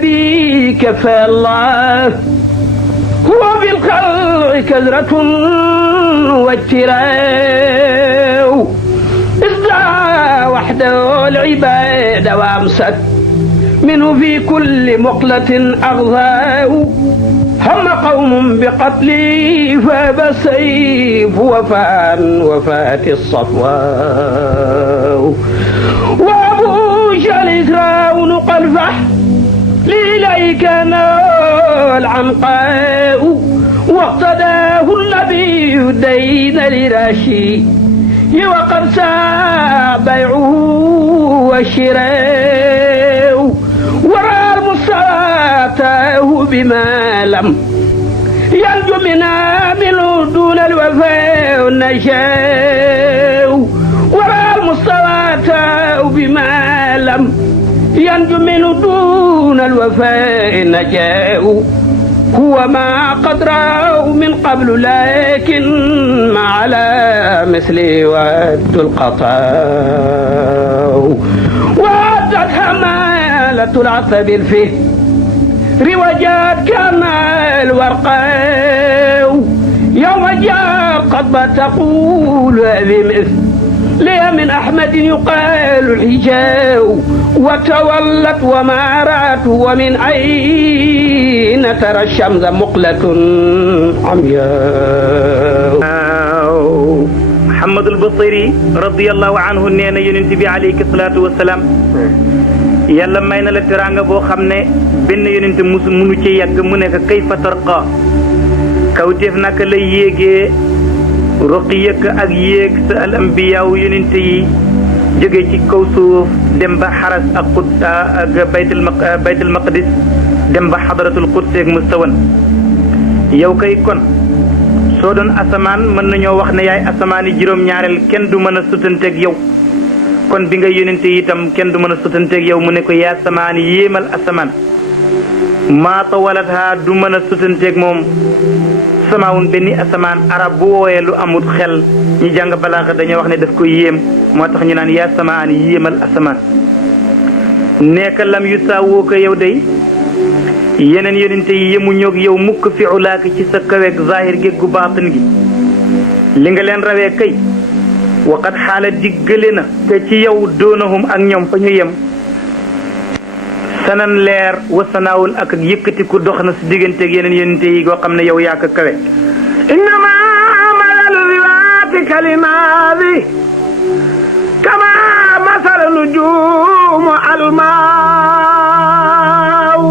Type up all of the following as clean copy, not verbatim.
النبي كفى الله هو في الخلق كثرة واجتراء ازدعى وحده العباد وامسك منه في كل مقلة أغضاء هم قوم بقتلي فأبى السيف وفات الصفواء وأبوش الإسراء نقل فح لإليك العنقاء واقتداه النبي دين لراشي وقد ساء بيعه وشراء ورأى المصاتاه بما لم ينجو منه دون الوفاء والنجاء ورأى المصاتاه بما لم ينجو منه دون الوفاء النجاء هو ما قد رأوا من قبل لكن ما على مثل ود القطاء وعدت حمالة العصب الفه روجات كما الورقاء يوم جاء القطبة تقول هذه مثل لي من أحمد يقال الحجاء وتولت وما رأت ومن أين ترى الشمس مقلة عمياء. محمد البصيري رضي الله عنه نينا يونتبي عليه الصلاة والسلام yàlla may na la teraanga boo xam ne benn yonent munu ci yàgg mu nekk kayfa tarqa kawteef naka lay yéegee ruqiyak ak yéeg sa al ambiyaaw yonent yi jóge ci kaw suuf dem ba xaras ak baytul maqdis dem ba xadaratul quds ak mustawan yow kay kon soo doon asamaan mën nañoo wax ne yaay asamaani juróom-ñaareel kenn du mën a sutanteeg yow kon bi nga yonente itam kenn du mën a sutanteeg yow mu ne ko yaa samaani yéemal asamaan maa tawalat ha du mën a sutanteeg moom samaawun benn asamaan arab bu wooyee lu amul xel ñi jàng balaaxa dañoo wax ne daf ko yéem moo tax ñu naan yaa samaani yéemal asamaan nekk lam yu saawoo ko yow day yeneen yonente yi yemu ñoog yow mukk fi ulaaka ci sa kaweeg zahir géeg gu baatin gi li nga leen rawee kay waqat xaala diggale na te ci yow doonahum ak ñoom fa ñu yem sanan leer wasanaawun ak yëkkatiku dox na si digganteeg yeneen yonente yi goo xam ne yow yaa ko kawe innama malalu riwaati kalimaati kama masala nujumu almaaw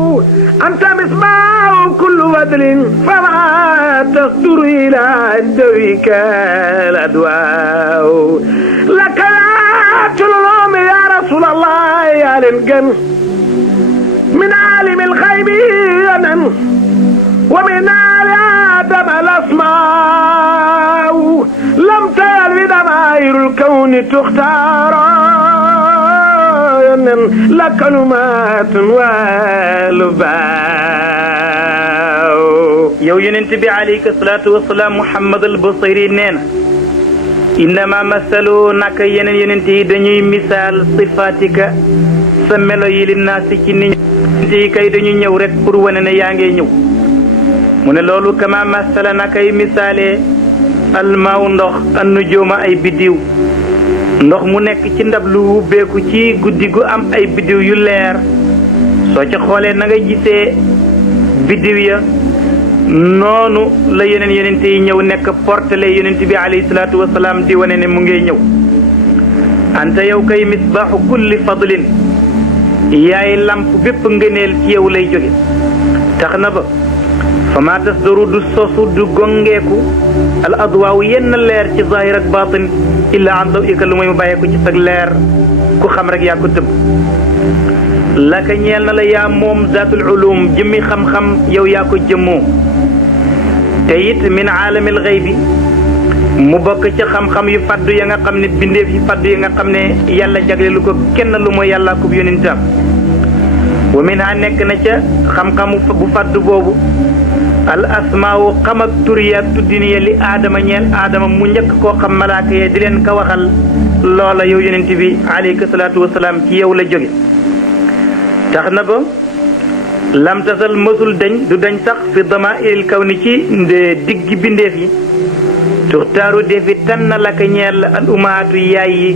anta misbaaw kullu wadlin fama tasduru ila dawika ladwaaw laka tulumi ya rasulallah ya leen gën من عالم الغيب يمن ومن آل آدم الأسماء لم تلد ضمائر الكون تختار لك كلمات والباء يو ينتبه عليك الصلاة والسلام محمد البصيري نين إنما مثلوا نك ينتهي دنيا مثال صفاتك سملو يلنا سكيني te kay dañu ñëw rek pour wane ne yaa ngi ñëw mu ne loolu kama masala na kay misaale almaaw ndox an nujuuma ay biddiw ndox mu nekk ci ndab lu ubbeeku ci guddi gu am ay biddiw yu leer soo ca xoolee na nga gisee biddiw ya noonu la yeneen yonente yi ñëw nekk portele yonente bi alayhi salaatu wasalaam di wane ne mu ngi ñëw anta yow kay misbaaxu kulli fadlin yaay lamp bépp ngëneel ci yow lay jóge tax na ba fa ma tasdaru du sosu du gongeeku al adwaaw yenn leer ci zahir ak batin illa an daw ika lu muy mu bàyyeeku ci sag leer ku xam rek yaa ko tëbb laka ñeel na la yaa moom zaatul ulum jëmmi xam-xam yow yaa ko jëmmoo te it min aalamil xaybi mu bokk ci xam-xam yu faddu ya nga xam ne bindeef yi faddu ya nga xam ne yàlla jagleelu ko kenn lu mooy yàlla ko yonentam wa min ha nekk na ca xam-xamu bu faddu boobu al asmaawu xam ak tur ya tuddini ya li aadama ñeel aadama mu njëkk koo xam malaaka ya di leen ko waxal loola yow yonent bi alayhi salaatu wasalaam ci yow la jóge tax na ba lam tasal mësul dañ du dañ sax fi damaa'iril kawni ci digg bindeef yi tuxtaaru defi tànn la ka ñeel al umaatu yaay yi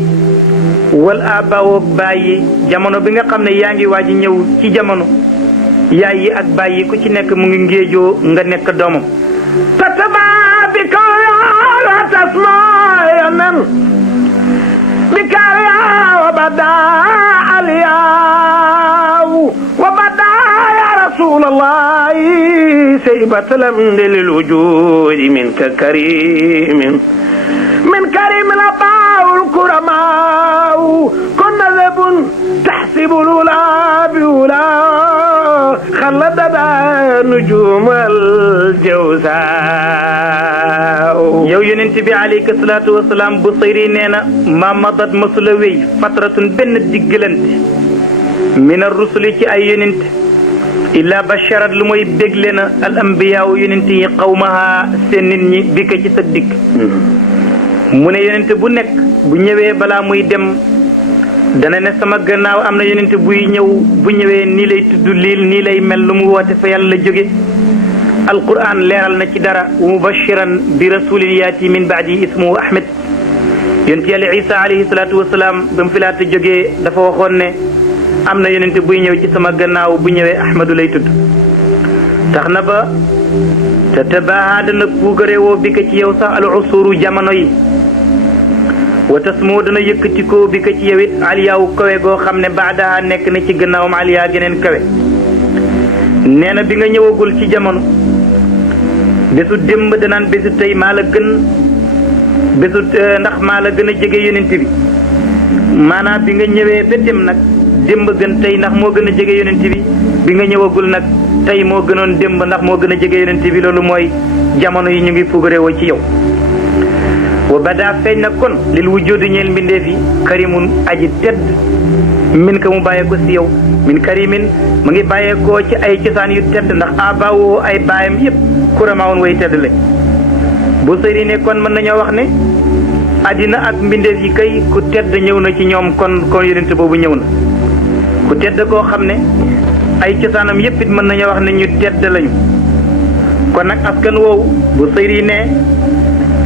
wal abaawoog baay yi jamono bi nga xam ne yaa ngi waaj ñëw ci jamono yaay yi ak baay yi ku ci nekk mu ngi ngéejoo nga nekk doomam tataba bi kaw la tasmayanan bi kaw wa bada aliyaw wa bada ya rasulallah سيبة الأمن للوجود منك كريم من كريم الأباء الكرماء كن ذب تحسب الأولى بأولى خلدت نجوم الجوزاء yow yonent bi alayka salaatu wasalaam Busayri nee na ma madat masula wéy fatratun benn diggalante min ar-rusuli ci ay yonent illa basharat lu mooy bégle na al ambiyaaw yonent yi qawmaha seen nit ñi bi ko ci sa dikk mu ne yonent bu nekk bu ñëwee balaa muy dem dana ne sama gannaaw am na yonent buy ñëw bu ñëwee nii lay tudd liil nii lay mel lu mu woote fa yàlla jóge alquran leeral na ci dara wa mubashiran bi rasulin yaati min baadi ismuhu ahmed yonent yàlla isa alayhi salaatu wasalaam ba mu fi laata jógee dafa waxoon ne am na yonent buy ñëw ci sama gannaaw bu ñëwee ahmadu lay tudd tax na ba te tabaaha dana puugare woo bi ko ci yow sax al usuru jamono yi wa tasmoo dana yëkkatikoo bi ko ci yow it aliyaawu kawe goo xam ne baadaha nekk na ci gannaawam aliyaa geneen kawe nee na bi nga ñëwagul ci jamono bésu démb danaan bésu tey maa la gën bésu ndax maa la gën a jege yonent bi maanaam bi nga ñëwee ba dem nag démb gën tey ndax moo gën a jege yonent bi nga ñëwagul nag tey moo gënoon démb ndax moo gën a jege yonent bi loolu mooy jamono yi ñu ngi fugarewoo ci yow wa badaa feeñ na kon lil wujudi ñeel mbindeef yi karimun aji tedd min ka mu bàyyeeko si yow min karimin mu ngi bàyyeekoo ci ay cosaan yu tedd ndax abaawoo ay baayam yépp kuramaawoon way tedd lañ bu sëri ne kon mën nañoo wax ne àddina ak mbindeef yi kay ku tedd ñëw na ci ñoom kon yonent boobu ñëw na ku tedd koo xam ne ay cosaanam yépp it mën nañoo wax ne ñu tedd lañu kon nag askan woowu bu sëri ne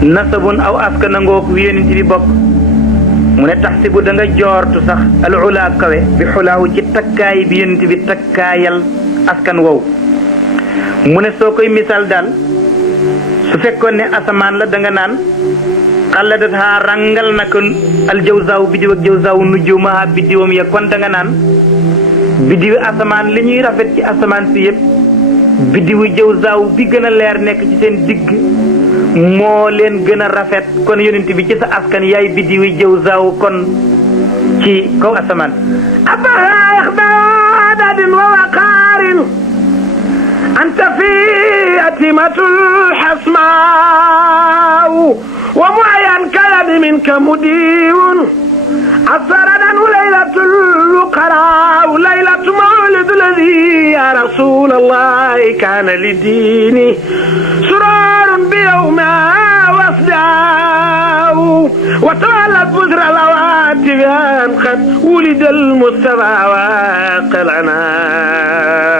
nasabun aw askan ngoog wi yonent bi bokk mu ne tax si bu da nga joortu sax al ula kawe bi xulaawu ci takkaay bi yonent bi takkaayal askan woowu mu ne soo koy misaal daal su fekkoon ne asamaan la da nga naan xaladat haa rangal na ko al jawzaaw biddiw ak jawzaaw nujumaha biddiwam ya kon da nga naan biddiwi asamaan li ñuy rafet ci asamaan si yëpp biddiwu jawzaaw bi gën a leer nekk ci seen digg moo leen gën a rafet kon yonent bi ci sa askan yaay biddiwi jawzaaw kon ci kaw asamaan abax badadin wa waqaarin anta fi atimatul xasmaaw wa muayan kalad minka mudiwun asaradan laylatul luqaraa laylatu mawlid alladi ya rasul allahi kaana liddiini surarun bi yawma wasdaaw wa tawallat busra lawaati an qad wulida almustafa wa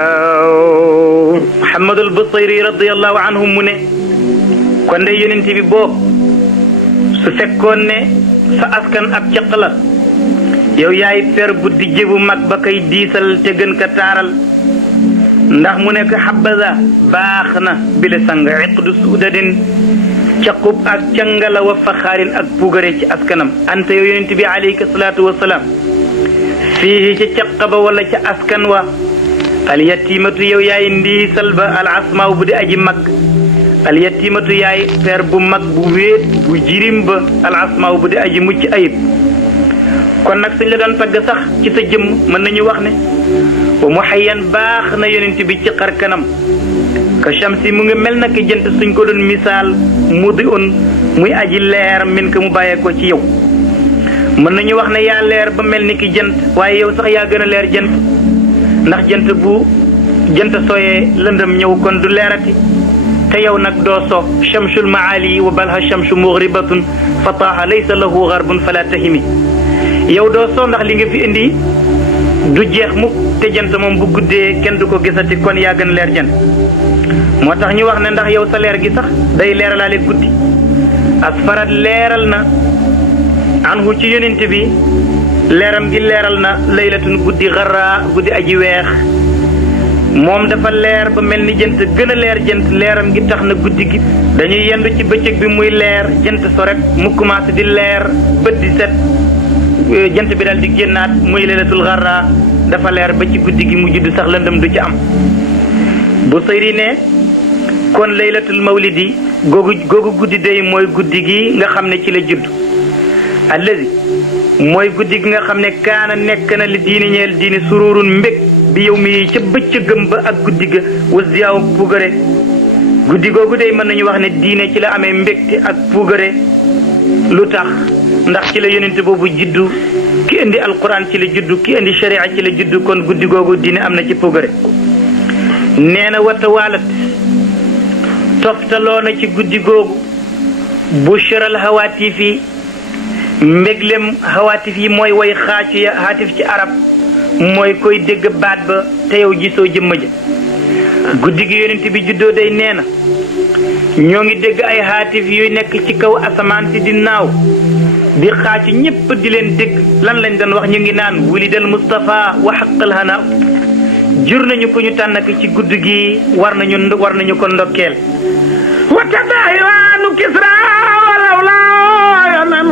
qalanaaw Muhammadul Busayri radiyallahu anhu mu ne kon de yonent bi boobu su fekkoon ne sa askan ab caq la yow yaay per bu dijje bu mag ba koy diisal te gën ka taaral ndax mu nekk xabaza baax na bile sang iqdu suudadin caqub ak cangala wa faxaarin ak pugare ci askanam anta yow yonent bi alayka salaatu wasalaam fii ca caq ba wala ca askan wa al yatimatu yow yaay ndiisal ba al asmaaw bu di aji mag al yatimatu yaay per bu mag bu wéet bu jirim ba al asmaaw bu di aji mucc ayib kon nag suñ la doon tagg sax ci sa jëmm mën nañu wax ne wa muhayyan baax na yonent bi ci xar kanam ka shamsi mu ngi mel na ki jant suñ ko doon misaal mudi un muy aji leer min ka mu bàyyeekoo ci yow mën nañu wax ne yaa leer ba mel ni ki jant waaye yow sax yaa gën a leer jant ndax jant bu jant sooyee lëndëm ñëw kon du leerati te yow nag doo soo shamsul maali wa balha shamsu mughribatun fataaha laysa lahu gharbun fala tahimi yow doo soo ndax li nga fi indi du jeex mukk te jant moom bu guddee kenn du ko gisati kon yaa gën leer jant moo tax ñu wax ne ndax yow sa leer gi sax day leeralaale guddi asfarat leeral na anhu ci yonent bi leeram gi leeral na laylatun guddi xarra guddi aji weex moom dafa leer ba mel ni jant gën a leer jant leeram gi tax na guddi gi dañuy yendu ci bëccëg bi muy leer jant so rek mu commencé di leer bët di set jant bi daal di génnaat muy laylatul xarra dafa leer ba ci guddi gi mu judd sax lëndëm du ci am bu sëyri ne kon laylatul mawlidi googu guddi day mooy guddi gi nga xam ne ci la judd allazi mooy guddi gi nga xam ne kaana nekk na li diini ñeel diini sururun mbég bi yow mi ca bëccëgëm ba ak guddi ga was diyaaw ak puugare guddi googu day mën nañu wax ne diine ci la amee mbégte ak puugare lu tax ndax ci la yonent boobu juddu ki indi alquran ci la juddu ki indi sharia ci la juddu kon guddi googu diine am na ci puugare nee na wata waalat toftaloo na ci guddi googu bushral hawaatif yi mbéglem hawaatif yi mooy way xaacu ya haatif ci arab mooy koy dégg baat ba te yow gisoo jëmm ja guddi gi yonent bi juddoo day nee na ñoo ngi dégg ay haatif yuy nekk ci kaw asamaan si di naaw di xaacu ñépp di leen dégg lan lañ doon wax ñu ngi naan wulidal Mustafa wa haqqal hana jur nañu ko ñu tànn ci guddi gi war nañu ko ndokkeel wa tadaayaanu kisra walaw laa yanan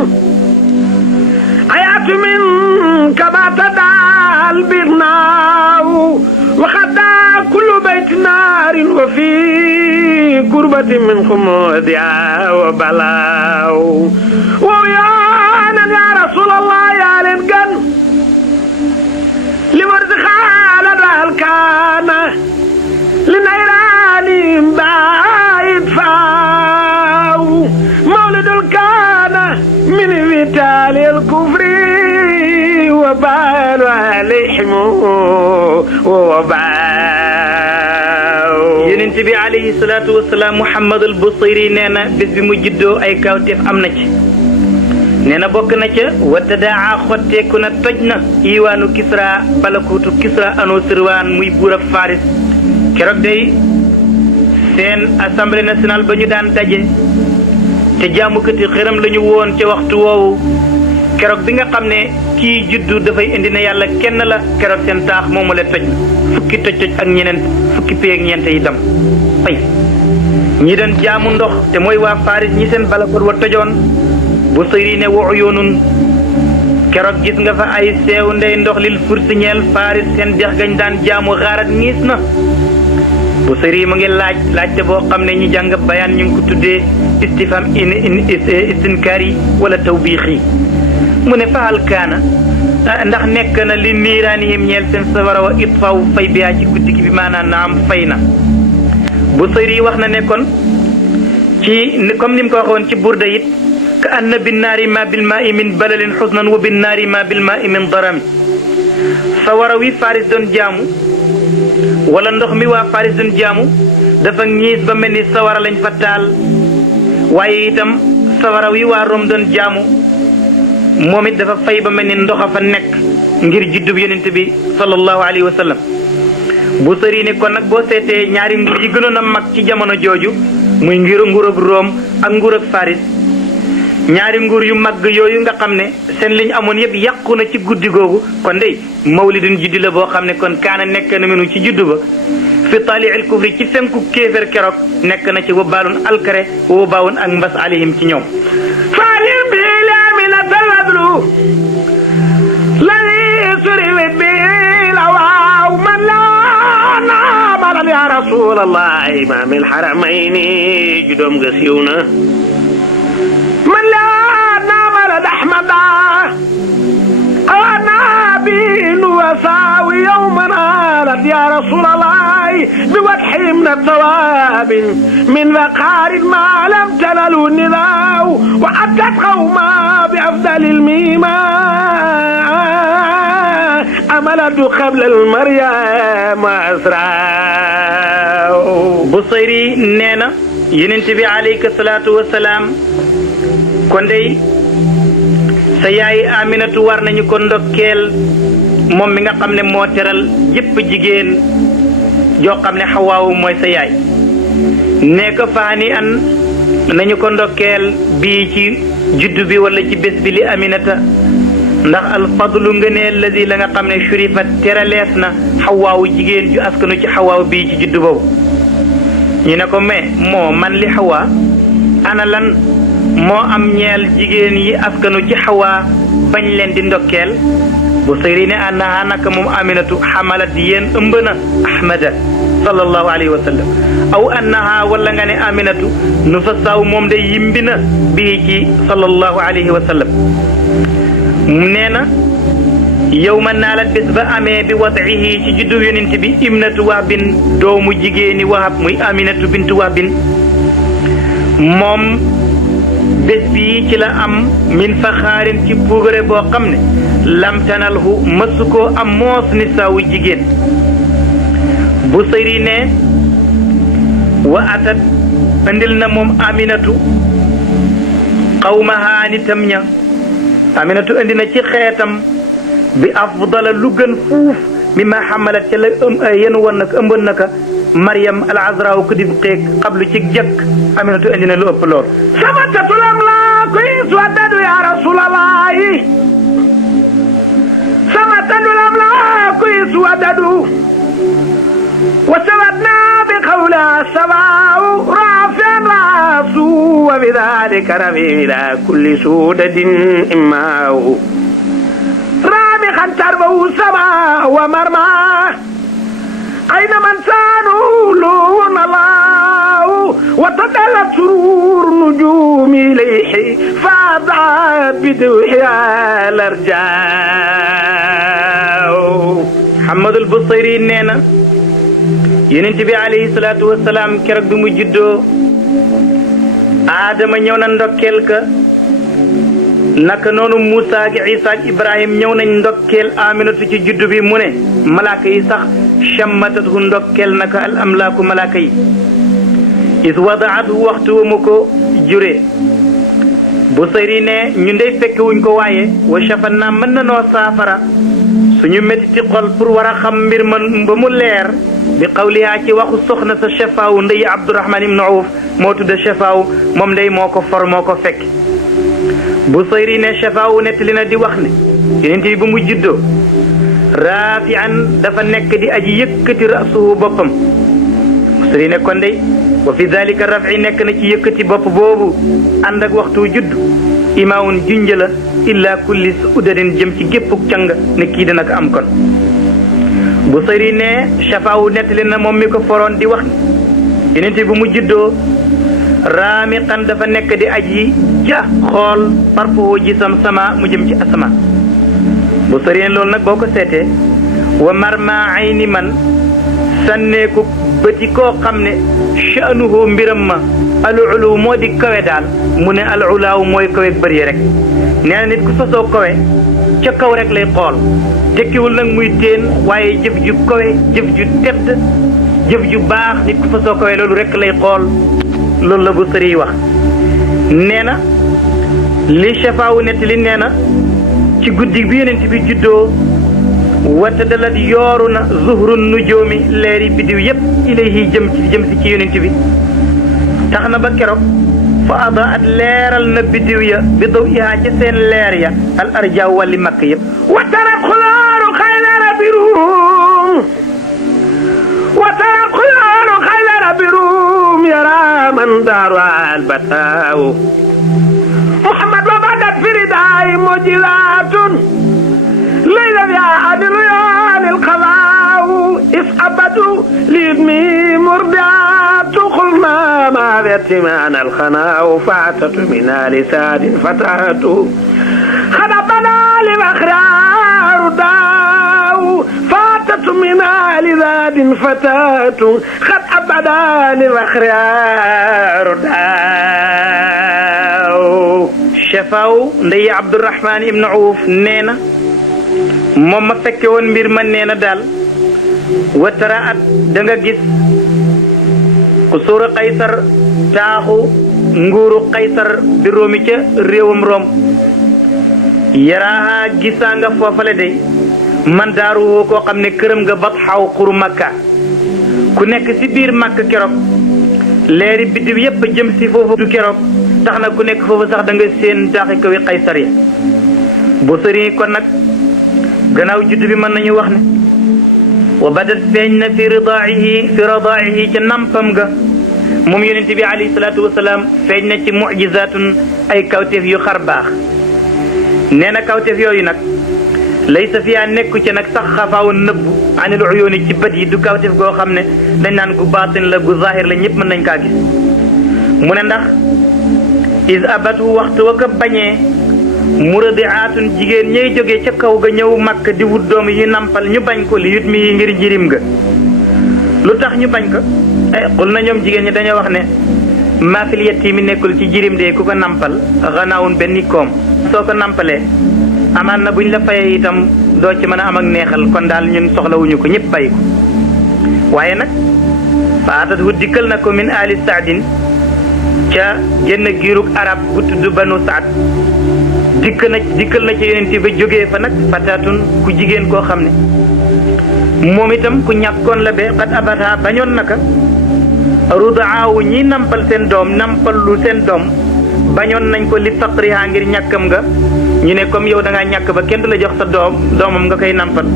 ayaatu min kama tadaal birnaaw wa xaddaa kullu bayti naarin wa fi kurbati min xumudiya wa balaaw wow yaanan yaa rasulallah yaa leen gan li war di xaala daal kaana li nayraani baayit faaw mawlidul kaana min vitaalil kufri wa baalu alayhim wa baaw yonent bi alayhi salaatu wasalaam Muhammad al Busiri nee na bés bi mu juddoo ay kawteef am na ci nee na bokk na ca wata daa xotteeku na toj na iwaanu Kisra balakuutu Kisra ano sirwaan muy buur ab Faris keroog day seen assemblée nationale ba ñu daan daje te jaamukati xëram la ñu woon ca waxtu woowu keroog bi nga xam ne kii juddu dafay indi ne yàlla kenn la keroog seen taax moomu la toj fukki toj ak ñeneen fukki pee ak ñeent itam ay ñi doon jaamu ndox te mooy waa Faris ñi seen balakoot wa tojoon bu sëyri ne waxu yoonun keroog gis nga fa ay seew ndey ndox lil fursiñeel Faris seen dex gañ daan jaamu xaarat niis na bu sëyri mu ngi laajte boo xam ne ñi jàng bayaan ñu ngi ko tuddee istifham istinkaari wala tawbiixi mu ne faal kaana ndax nekk na li niiraanihim ñeel seen safara wa itfaaw fay biyaa ci guddi gi bi maanaam naam fay na bu sëyri wax na ne kon ci comme ni mu ko waxoon ci burda it ka anna binnaari ma bil maa'i min balalin xusnan wa binnaari ma bil maa'i min darami sawara wi Faris doon jaamu wala ndox mi waa Faris doon jaamu dafa ñiis ba mel ni sawara lañ fa taal waaye itam sawara wi waa Rom doon jaamu moom it dafa fay ba mel ni ndox a fa nekk ngir juddub yonent bi sallallahu alayhi wa sallam bu sëri ne kon nag boo seetee ñaari nguur yi gënoon a mag ci jamono jooju muy nguur ak Rom ak nguur ak Faris ñaari nguur yu mag yooyu nga xam ne seen liñ amoon yëpp yàqu na ci guddi googu kon dey mawlidun juddi la boo xam ne kon kaana nekk na menu ci juddu ba fi taaliil kufri ci fenku kéefér keroog nekk na ci wabaalun alkare wa wabaawun ak mbas alayhim ci ñoom faalim bi lamina taladlu lani suriwit bi la waaw man la naamaral ya rasulallah imaamil haramayni judoom nga siiw na من لا نامل أحمدا أنا بين وساوي يوما نالت يا رسول الله بوضح من الثواب من وقار ما لم تنلوا النداء وأتت قوما بأفضل الميما أملت قبل المريم أسرى بصيري نينا ينتبه عليك الصلاة والسلام kon dey sa yaay Aminatu war nañu ko ndokkeel moom mi nga xam ne moo teral jëpp jigéen joo xam ne xawaawu mooy sa yaay ne ko faani an nañu ko ndokkeel bii ci juddu bi wala ci bés bi li Aminata ndax alfadlu ngëneel ladi la nga xam ne shurifat teralees na xawaawu jigéen ju askanu ci xawaaw bii ci juddu boobu ñu ne ko mais moo man li xawaa ana lan moo am ñeel jigéen yi askanu ci xawaa bañ leen di ndokkeel bu sëyri ne annaha naka moom Aminatu xamalat yéen ëmb na Ahmada sallallahu alayhi wa sallam aw annaha wala nga ne Aminatu nu fa saw moom de yimbi na bii ci sallallahu alayhi wa sallam nee na yow ma naalat bés ba amee bi wadihi ci juddu yonent bi imnatu wahbin doomu jigéeni wahab muy Aminatu bintu wahbin moom bés bii ci la am min faxaarin ci puugare boo xam ne lam tanalhu mësu koo am moos ni saawu jigéen bu sëyri ne wa atat andil na moom Aminatu qawmaha nitam ña Aminatu andi na ci xeetam bi afdala lu gën fuuf mi ma xamalat ca la yéen woon nag ëmboon na ka Maryam al Azra ko di xeeg xablu ci jëkk Aminatu andi na lu ëpp lool. sabatatul amlaaku iswaddadu ya rasulallahi sabatatul amlaaku iswaddadu wa sawadna bi qawla sawaa'u rafi'an ra'su wa bi dhalika ila kulli sudadin immaa'u رامخا تربه سما ومرمى أين من سانوا لون الله وتدلت سرور نجوم إليه فاضعت بدوحها الأرجاء محمد البصيري نينا ينتبه عليه الصلاة والسلام كرك بمجدو آدم ñewna ndokkel ka naka noonu Moussa ak Isa ak Ibrahim ñëw nañ ndokkeel Aminatu ci juddu bi mu ne malaaka yi sax chammatatu ndokkeel naka al amlaaku malaaka yi is wadaatu waxtu wa mu ko juree bu sëri ne ñu ndey fekk wuñ ko waaye wa shafan naa mën na noo saafara suñu métti ci xol pour war a xam mbir man ba mu leer bi qawliha ci waxu soxna sa Shafaaw ndey Abdurahman ibn Awf moo tudda Shafaaw moom ndey moo ko for moo ko fekk bu sëyri ne Shafaaw nettali na di wax ne yonent bi bu mu juddoo raafian dafa nekk di aji yëkkati rasuhu boppam bu sëyri ne kon dey wa fi dalika rafi nekk na ci yëkkati bopp boobu ànd ak waxtu judd imaawun junja la illa kulli udadin jëm ci géppuk càng ne kii dana ko am kon bu sëyri ne Shafaaw nettali na moom mi ko foroon di wax ne yonent bi bu mu juddoo raamiqan dafa nekk di aji ja xool parfoo gisam sama mu jëm ci asama bu sëreen loolu nag boo ko seetee wa marma ayni man sànneeku bëti koo xam ne sha'nuhu mbiram ma alulu moo di kawe daal mu ne alulaaw mooy kawe bëri rek nee na nit ku fasoo kawe ca kaw rek lay xool tekkiwul nag muy teen waaye jëf ju kawe jëf ju tedd jëf ju baax nit ku fasoo kawe loolu rek lay xool loolu la bu sëri wax nee na li Shafaaw nettali nee na ci guddi bi yonent bi juddoo wata dalat yooru na zuhru nujoomi leeri biddiw yépp ilayhi jëm si ci yonent bi tax na ba keroog fa adaat leeral na biddiw ya bi daw ihaa ca seen leer ya al arjaaw wàlli makk yépp wa tarat xulaaru xaydara birum wa tarat xulaaru xaydara birum yara man daaru albataaw محمد وبدت في رداء مجلات ليلة يا عدل يا القضاء إذ أبدوا لابني مرضعات قلنا ما بيتمان الخناء فاتت من لساد فتاة خدبنا لبخرار داو فاتت من لذاد فتاة خد أبدا لبخرار داو Shafaaw ndey Abdurahman ibn Awf nee na moom ma fekke woon mbir ma nee na daal watara at da nga gis xusuura Qaysar taaxu nguuru Qaysar bi Roomi ca réewam Room yaraaha gisaa nga foofale day man daaru koo xam ne këram nga bat xaw xuru makka ku nekk ci biir makka keroog leeri biddiw yépp jëm ci foofu du keroog tax na ku nekk foofu sax da nga seen taaxi kawi Qaysar ya bu sëriñ kon nag gannaaw juddu bi mën nañu wax ne wa badat feeñ na fi ridaa'ihi ca nampam ga moom yonent bi alayhi salaatu wasalaam feeñ na ci mu'jizaatun ay kawteef yu xar baax nee na kawteef yooyu nag laysa fiyaa nekku ca nag sax xafaaw nëbbu anil uyuuni ci bët yi du kawteef goo xam ne dañ naan gu baatin la gu zaahir la ñëpp mën nañ kaa gis mu ne ndax is abatu waxtu wa ko bañee muradiatun jigéen ñay jógee ca kaw ga ñëw makk di wut doom yi nampal ñu bañ ko li yut mi yi ngir njirim ga lu tax ñu bañ ko ay xul na ñoom jigéen ñi dañoo wax ne maa fil yatiimi nekkul ci jirim de ku ko nampal xanaawun benn koom soo ko nampalee amaan na buñ la fayee itam doo ci mën a am ak neexal kon daal ñun soxlawuñu ko ñëpp bàyyi ko waaye nag faatat hu dikkal na ko min ali saadin ca génn giirug arab bu tudd banu saad dikkal na ci yonent ba jógee fa nag fatatun ku jigéen koo xam ne moom itam ku ñàkkoon la be xat abata bañoon naka rudaawu ñi nampal seen doom nampal lu seen doom bañoon nañ ko li faqriha ngir ñàkkam nga ñu ne comme yow da ngaa ñàkk ba kenn du la jox sa doomam nga koy nampal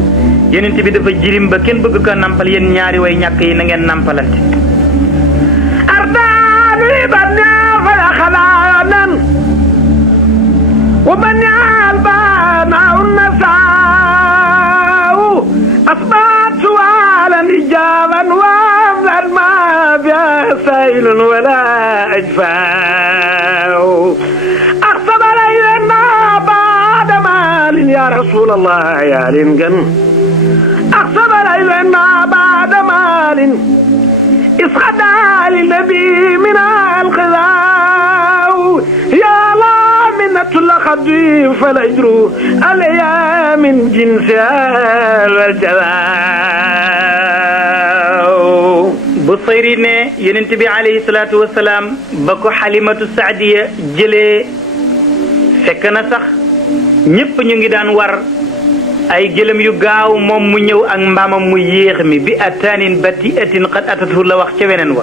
yonent bi dafa jirim ba kenn bëgg ko nampal yéen ñaari way ñàkk yi na ngeen nampalante ardaani banna fala xalaanan wa banna albana unnasaaw asbaat suwalan ijaban wamlan ma biha saylun wala ajfaaw أخصب علينا بعد مال يا رسول الله يا لنجن أخصب علينا بعد مال إسخد للنبي من الخذاو يا الله منة لخدي فالأجر عليا من جنسها والجزاء Busayri ne yonent bi alayhi salaatu wasalaam ba ko Xalimatu Saadiya jëlee fekk na sax ñépp ñu ngi daan war ay gëlëm yu gaaw moom mu ñëw ak mbaamam mu yéex mi bi ataanin bati atin qad atatu la wax ca weneen wa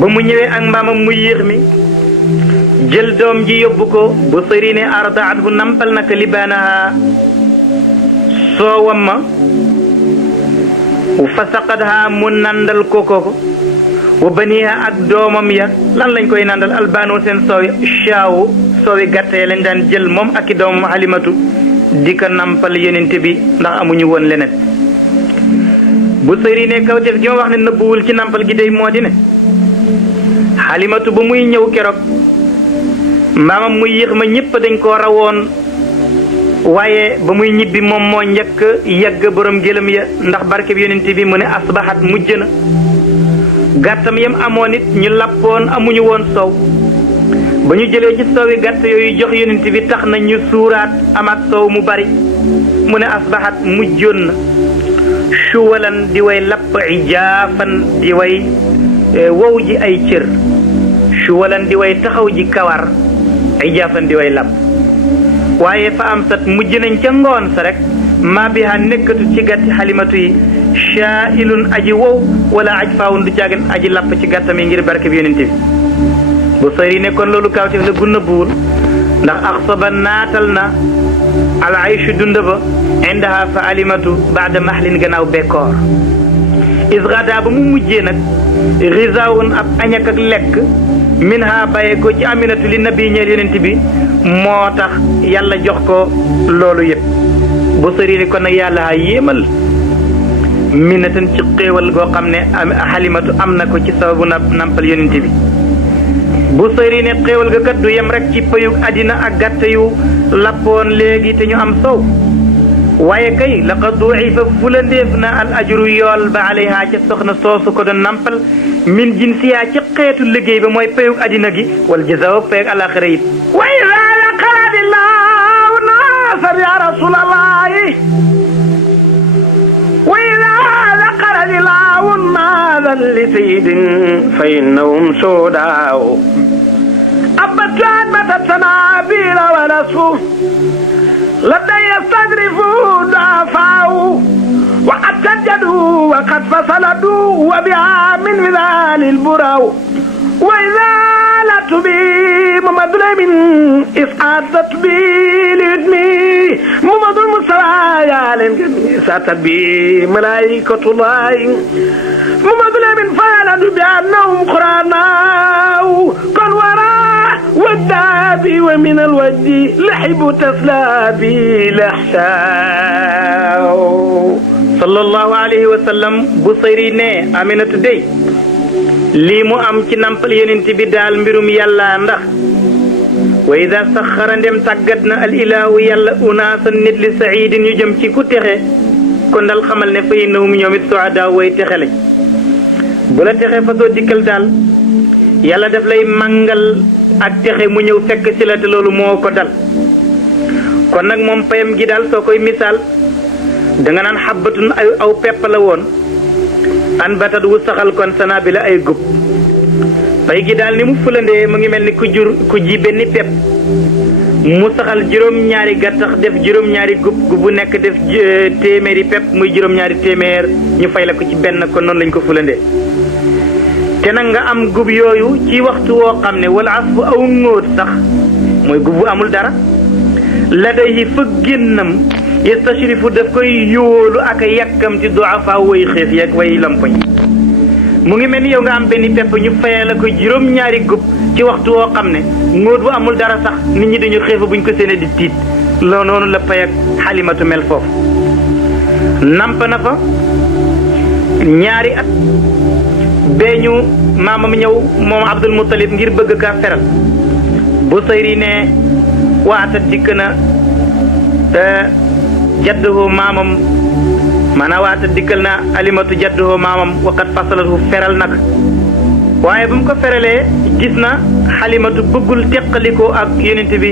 ba mu ñëwee ak mbaamam mu yéex mi jël doom ji yóbbu ko Busayri ne ardaat bu nampal naka libaanaha soowam ma fa saqadha mu nandal kookoko wa baniha ak doomam ya lan lañ koy nandal albaano seen soowi shaawu soowi gàtte lañ daan jël moom ak i doomam Halimatu di ko nampal yonent bi ndax amuñu woon leneen Busayri ne kawteef gi ma wax ne nëbbuwul ci nampal gi day moo di ne Halimatu ba muy ñëw keroog maamam muy yéex ma ñëpp dañ koo rawoon waaye ba muy ñibbi moom moo njëkk yegg borom gëlëm ya ndax barke bi yonent bi mu ne asbaxat mujj na gàttam yam amoon it ñu lappoon amuñu woon soow ba ñu jëlee ci soowi gàtt yooyu jox yonent bi tax na ñu suuraat amaat soow mu bari mu ne asbaxat mujjoon na suwalan di way lapp ijaafan di way wow ji ay cër suwalan di way taxaw ji kawar ijaafan di way lapp waaye fa am sat mujj nañ ca ngoon sa rek maa bi ha nekkatu ci gàtti Halimatu yi shaailun aji wow wala aj faawun du caagin aji lapp ci gàttam yi ngir barke bi yonent bi Busayri ne kon loolu kawteef la gunna buur ndax axsaba naatal na al ayshu dund ba indaha fa Halimatu baada mahlin gannaaw bekkoor isgada ba mu mujjee nag rizaawun ab añak ak lekk min ha bàyyee ko ci Aminatu li nabi ñeel yonent bi moo tax yàlla jox ko loolu yëpp Busayri ni kon nag yàlla ha yéemal minatan ci xéewal goo xam ne Halimatu am na ko ci sababu nampal yonent bi Busayri ne xéewal ga kat du yem rek ci payug àddina ak gàtt yu lappoon léegi te ñu am sow waaye kay laqad du'ifa fulandeef na al ajru yool ba alayha ca soxna soosu ko doon nampal min jinsiya ci xeetu liggéey ba mooy payug àddina gi wal jazaa payug alaxira it wa iza laqaradillahu nasar ya rasulallahi wa iza laqaradillahu nadan li sayyidin fa innahum sudaw أبتان متى السنابيل ونسفه لدي يستدرفوا ضعفاء وقد سجدوا وقد فصلوا وبها من وذال البراء وإزالة بي ممدلم إسعادت بي ليدني ممد المستوى يعلم ساتت بي ملائكة الله ممدلم فعلت بأنهم قراناو كن وراء والدابي ومن الوجه لحب تسلابي لحشاو صلى الله عليه وسلم بصيري ne Aminatu dey lii mu am ci nampal yonent bi daal mbirum yàlla ndax wa ida saxara ndem tàggat na al ilaahu yàlla unaasa nit li saidin ñu jëm ci ku texe kon dal xamal ne fa innahum ñoom it suada way texe lañ bu la texe fa soo dikkal daal yàlla daf lay màngal ak texe mu ñëw fekk ci la te loolu moo ko dal kon nag moom payam gi daal soo koy misaal danga naan xabbatun ay aw pepp la woon an batat wu saxal kon sanabila ay gub pay gi daal ni mu fulandee mu ngi mel ni ku ji benn pepp mu saxal juróom-ñaari gattax def juróom-ñaari gub bu nekk def téeméeri pepp muy juróom-ñaari téeméer ñu fay la ko ci benn kon noonu lañ ko fulandee te nag nga am gub yooyu ci waxtu woo xam ne wala asfu aw ngóot sax mooy gub bu amul dara la day fa génnam yastashrifu daf koy yóolu ak a yàkkamti duafa way xiif yeeg way lampoñ mu ngi mel ni yow nga am benn pepp ñu fayee la ko juróom-ñaari gub ci waxtu woo xam ne ngóot bu amul dara sax nit ñi dañu xiif buñ ko séenee di tiit loolu noonu la pay ak Xalimatu mel foofu namp na fa ñaari at bee ñu maamam ñëw moom Abdul Muttalib ngir bëgg kaa feral Busayri ne waata dikk na jadduhu maamam maanaam waata dikkal na Alimatu jadduhu maamam waqat fasalatu feral nag waaye bu mu ko feralee gis na Xalimatu bëggul teqalikoo ak yonent bi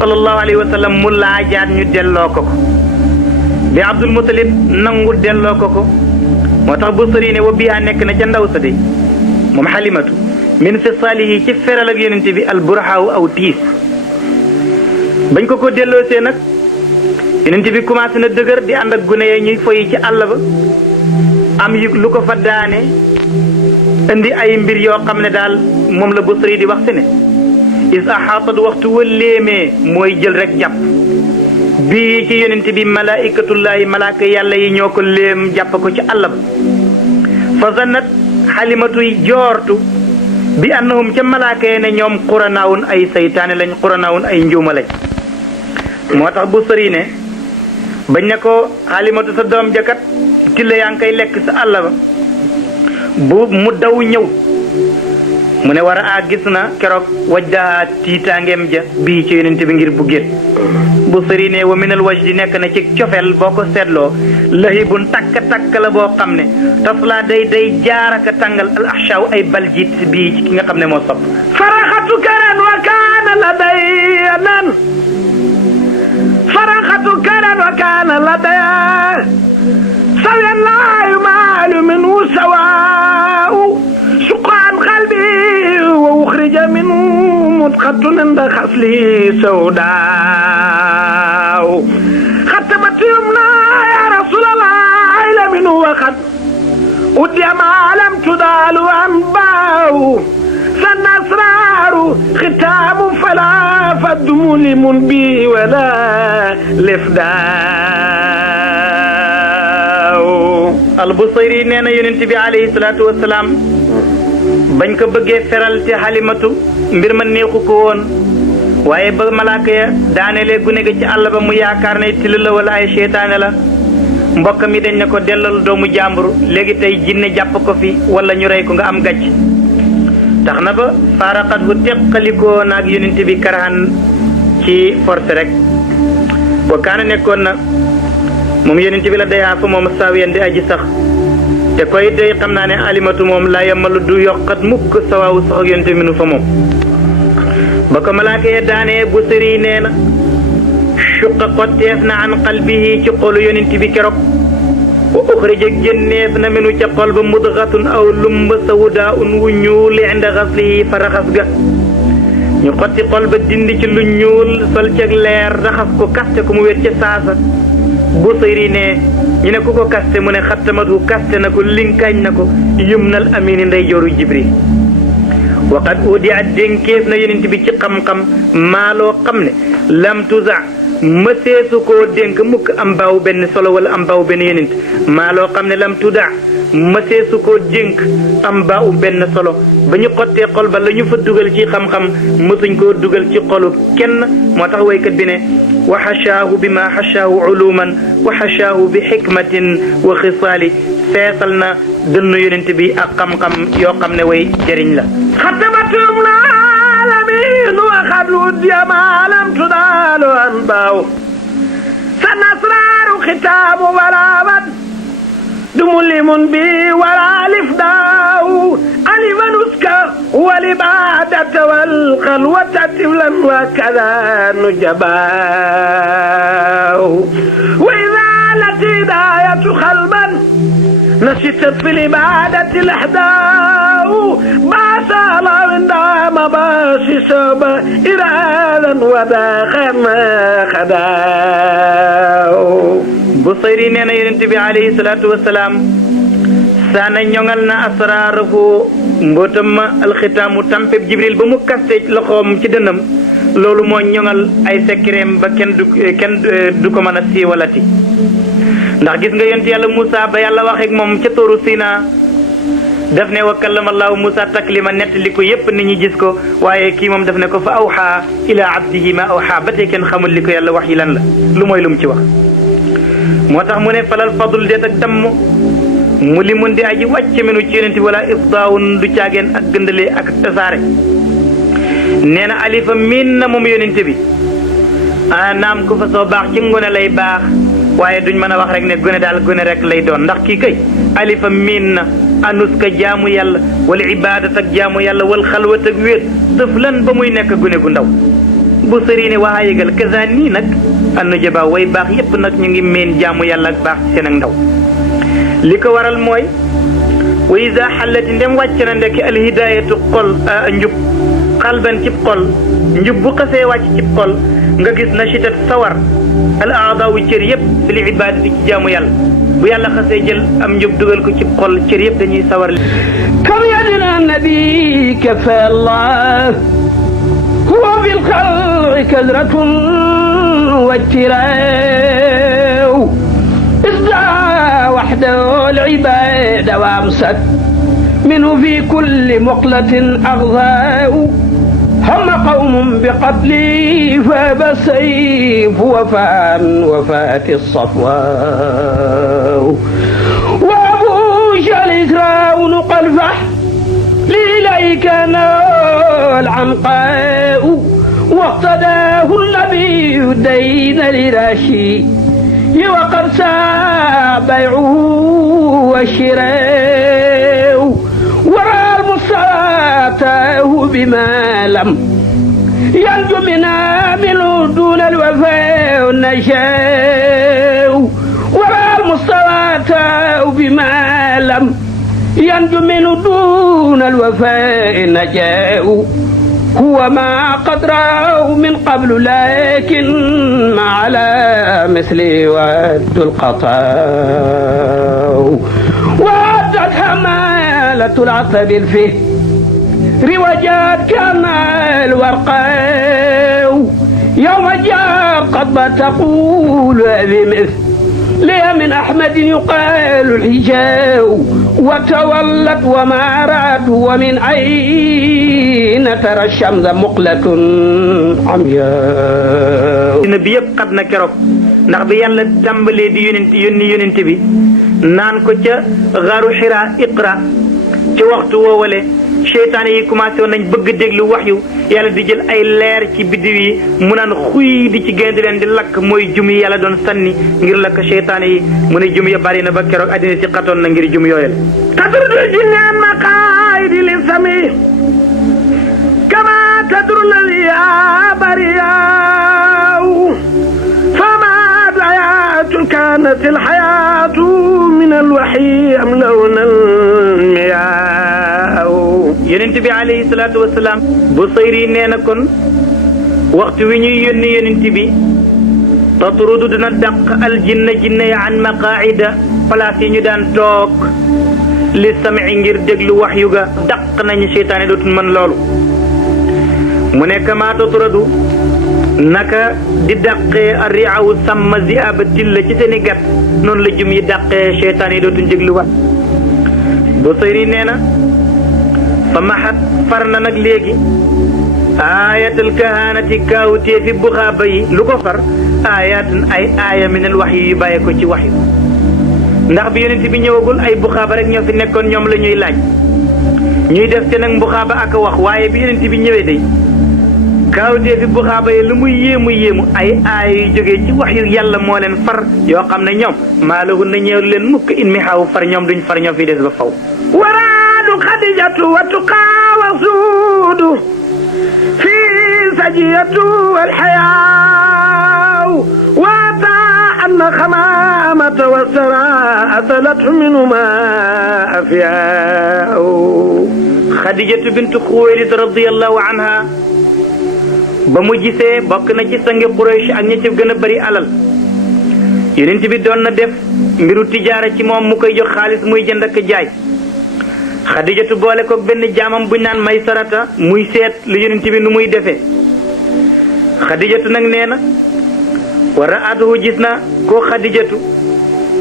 sallallahu alayhi wa sallam mu laajaat ñu delloo ko bi Abdul Muttalib nangu delloo ko moo tax Busayri ne wa biha nekk na ca ndaw sa de moom Xalimatu min fi saalihi ci feral ak yonent bi al burhaaw aw tiis bañ ko delloosee nag yonent bi commencé na dëgër di ànd ak gune yi ñuy foyi ci àll ba am yu lu ko fa daane indi ay mbir yoo xam ne daal moom la Busayri di wax si ne is ahaatat waxtu wa léemee mooy jël rek jàpp bii ci yonent bi malaikatullahi malaaka yàlla yi ñoo ko léem jàpp ko ci àll ba fa zannat Xalimatu joortu bi annahum ca malaaka yi ne ñoom quranaawun ay saytaane lañ quranaawun ay njuuma lañ moo tax Busayri ne bañ ne ko Xalimatu sa doom jakat tilla yaa ngi koy lekk sa àll ba bu mu daw ñëw mu ne war a gis na keroog wajdaa tiitaangeem ja bii ci yonent bi ngir bu génn Busayri ne wa minal wajdi nekk na ci cofeel boo ko seetloo lahibun takk la boo xam ne taslaa day jaaraka tàngal al ahshaaw ay baljit bii ci ki nga xam ne moo sopp faraxatu karan wa kaana la day nan faraxatu karan wa kaana la daya sawen laa yumaalu minhu sawaaw suqaan qalbi wa uxrija minhu mutqatun inda xasli sawdaaw xatamat yumna ya rasulallah la minhu waxat uddiya maa lam tudaalu anbaaw san asraaru xitaamu fala faddumu limun bi wala lifdaaw al Busayri nee na yonent bi alayhi salaatu wasalaam bañ ko bëggee feral te Xalimatu mbir ma neexu ko woon waaye ba malaaka ya daanelee gune ga ci àll ba mu yaakaar ne till la wala ay seytaane la mbokk mi dañ ne ko dellal doomu jàmbur léegi tey jinne jàpp ko fi wala ñu rey ko nga am gàcc tax na ba faaraqat bu teqalikoo naag yonent bi karahan ci force rek wa kaana nekkoon na moom yonent bi la dayaa fa moom saawiyan di aji sax te koy day xam naa ne Alimatu moom laa yamalu du yokkat mukk sawaawu sax ak yonent bi minu fa moom ba ko malaaka ya daanee Busayri nee na suqa xotteef na an qalbihi ci xolu yonent bi keroog wa uxrija génneef na minu ca xol ba mudgatun aw lumba sawudaa un wu ñuul inda xaslihi fa raxas ga ñu xotti xol ba dindi ci lu ñuul sol ceeg leer raxas ko kaste ko mu wér ca saasa Busayri ne ñu ne ku ko kaste mu ne xattamatu kaste na ko linkaañ na ko yumnal amini ndey jooru Jibril waqad udi at dénkeef na yonent bi ci xam-xam maaloo xam ne lam tuza mëseesu koo dénk mukk am baaw benn solo wala am baaw benn yonent maaloo xam ne lam tuda mëseesu koo dénk am baaw benn solo ba ñu xottee xol ba la ñu fa dugal ci xam-xam mësuñ koo dugal ci xolu kenn moo tax waykat bi ne wa xashaahu bi ma xashaahu uluman wa xashaahu bi xikmatin wa xisaali feesal na dënn yonent bi ak xam-xam yoo xam ne way jëriñ la xatamatum la alamin wa xadlu diama lam tudaalu an baaw sa nasraaru xitaabu walawan dumulimun bi wala lifdaaw alifa nuska walibadata walxalwata tiflan wa kada nujabaaw wa ida lati daayatu xalban نشطت في العبادة الأحداء باسا لوندام باسي سبا إرادا وداخلنا خداو Busayri nee na yonent bi alayhi salaatu wasalaam saana ñoŋal na asraaruhu mbootam ma alxitaamu tampeb Jibril ba mu kaste loxoom ci dënnam loolu moo ñoŋal ay sekkireem ba kenn du ko mën a siiwalati ndax gis nga yonent yàlla Moussa ba yàlla waxeek moom ca tóoru Sina daf ne wa kallama Allahu Moussa taklima nettali ko yépp nit ñi gis ko waaye kii moom daf ne ko fa awxa ila abdihi ma awxa ba tey kenn xamul li ko yàlla wax yi lan la lu mooy lu mu ci wax moo tax mu ne falal fadul deet ak damm mu li mun di aji wàcc minu ci yonent bi wala ifdaawun du caageen ak gëndale ak tasaare nee na alifa miin na moom yonent bi naam ko fa soo baax ci ngone lay baax waaye duñ mën a wax rek ne gone daal gone rek lay doon ndax kii kay alifa miin na anus ka jaamu yàlla wala ibadat ak jaamu yàlla wal xalwat ak wéet dëf lan ba muy nekk gune gu ndaw Busayri ne waxaa yëgal kazaan nii nag annu jaba way baax yépp nag ñu ngi miin jaamu yàlla ak baax ci seen ak ndaw li ko waral mooy wa iza xallati ndem wàcc na ndekki alhidayatu xol njub xalban cib xol njub bu xasee wàcc cib xol nga gis na chitat sawar al aadaawu cër yëpp fi li ibadati ci jaamu yàlla bu yàlla xasee jël am njub dugal ko cib xol cër yëpp dañuy sawar kam yadina nabi kafa allah huwa fi lxalqi kadratun wajtiraw isda waxdahu alibada wa amsak minhu fi kulli muqlatin aghdaaw هم قوم بقتلي فابى السيف وفاء وفات الصفواء وابوش الإسراء نقلفح لإليك العنقاء واقتداه النبي دين لراشي وقد بيعه وشراء ورأى المصاتاه بما لم ينجو منا منه دون الوفاء والنجاء ورأى المصاتاه بما لم ينجو منه دون الوفاء النجاء هو ما قد رأوا من قبل لكن ما على مثلي ود القطاء وعدت حمالة العصب الفيه روجات كما الورقاء يوم جاء قد تقول بمثل لي من أحمد يقال الحجاء وتولت وما رأت ومن أين ترى الشمس مقلة عمياء bi yëpp xat na keroog ndax bi yàlla tàmbalee di yónni yonent bi naan ko ca xaaru Xiraa iqra ci waxtu woowale seytaane yi commencé woon nañ bëgg déglu wax yu yàlla di jël ay leer ci biddiw yi mu naan xuy di ci génn di leen di lakk mooy jum yi yàlla doon sànni ngir lakk seytaane yi mu ne jum ya bari na ba keroog addina si xatoon na ngir jum yooyal tadrudul jinnaan maqaayidi li sami kama tadrul ya bariyaw fama dayatun kanat alxayatu min alwaxyi am lawna almiyaaw yonent bi alayhi salaatu wasalaam Busayri nee na kon waxtu wi ñuy yónni yonent bi tatrudu dina dàq al jinna jinne ya an maqaida place yi ñu daan toog li sami ngir déglu wax yu ga dàq nañu seytaane dootul mën loolu mu ne kama tatradu naka di dàqee riawu sàmm ziaba tilla ci seeni gat noonu la jum yi dàqee seytaane yi dootuñ déglu wax Busayri nee na fa maxat far na nag léegi ayatul kahanati kaawutee fi buxaaba yi lu ko far ayatun ay aaya minal wax yu bàyyee ko ci wax yu ndax bi yonent bi ñëwagul ay buxaaba rek ñoo fi nekkoon ñoom la ñuy laaj ñuy def te nag buxaaba ak wax waaye bi yonent bi ñëwee day kaawutee fi buxaaba yi lu muy yéemu ay aaya yu jógee ci wax yu yàlla moo leen far yoo xam ne ñoom maa lahun na ñëw leen mukk in mi xaaw far ñoom duñ far ñoom fi des ba faw waraadu xadijatu wa tuqaa wa suudu fi sajiyatu wal xayaaw waata an xamaamata wa saraa asalathu minhuma afyaaw xadijatu bintu xuwaylid radiyallahu anha ba mu gisee bokk na ci sangi Quraysh ak ñi ci gën a bari alal yonent bi doon na def mbiru tijaara ci moom mu koy jox xaalis muy jënd ak jaay Xadijatu boole ko benn jaamam buñ naan Maysarata muy seet lu yonent bi nu muy defee Xadijatu nag nee na war a atuhu gis na koo Xadijatu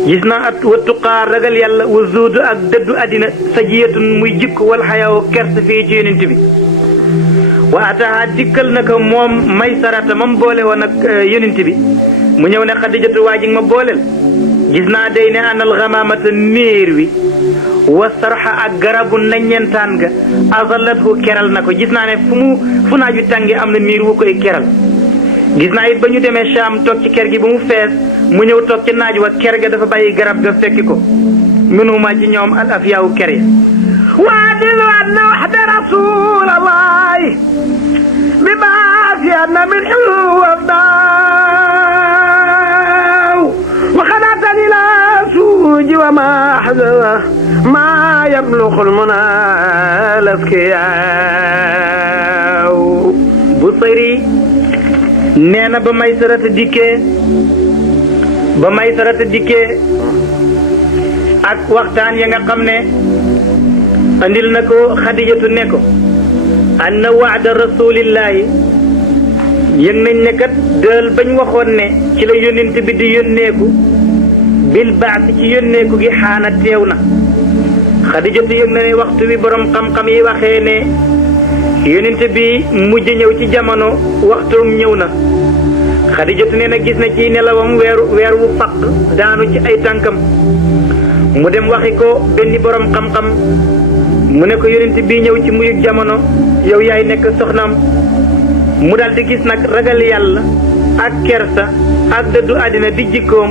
gis na at wa tuqaa ragal yàlla wa zuudu ak dëddu àddina sajiyatun muy jikko wal xayaaw kersa fii ci yonent bi wa ataha dikkal na ko moom Maysarata mam boole woon ak yonent bi mu ñëw ne Xadijatu waa ji ma booleel gis naa day ne anal xamaamata niir wi wa sarxa ak garabu naññentaan ga azalat hu keral na ko gis naa ne fu naaju tàngi am na niir wu koy keral gis naa it ba ñu demee Shaam toog ci ker gi ba mu fees mu ñëw toog ci naaj wa ker ga dafa bàyyi garab ga fekki ko minuma ci ñoom al afyaawu ker ya waadil anna waxda rasulallahi bi baasi anna min xulu wafdaaw wa xanaatani la suuji wa ma xasawa ma yabluxul muna laskiyaaw Busayri nee na ba Maysarata dikkee ak waxtaan ya nga xam ne andil na ko Xadijatu ne ko anna waada rasulillahi yëg nañ ne kat dël bañ waxoon ne ci la yónnent bi di yónneeku bil baasi ci yónneeku gi xaana teew na Xadijatu yëg na ne waxtu bi borom xam-xam yi waxee ne yónnent bi mujj ñëw ci jamono waxtoom ñëw na Xadijatu nee na gis na ci nelawam weer wu faq daanu ci ay tànkam mu dem waxi ko benn borom xam-xam mu ne ko yonent bii ñëw ci mujj jamono yow yaay nekk soxnaam mu daal di gis nag ragal yàlla ak kersa ak dëddu àddina di jikkoom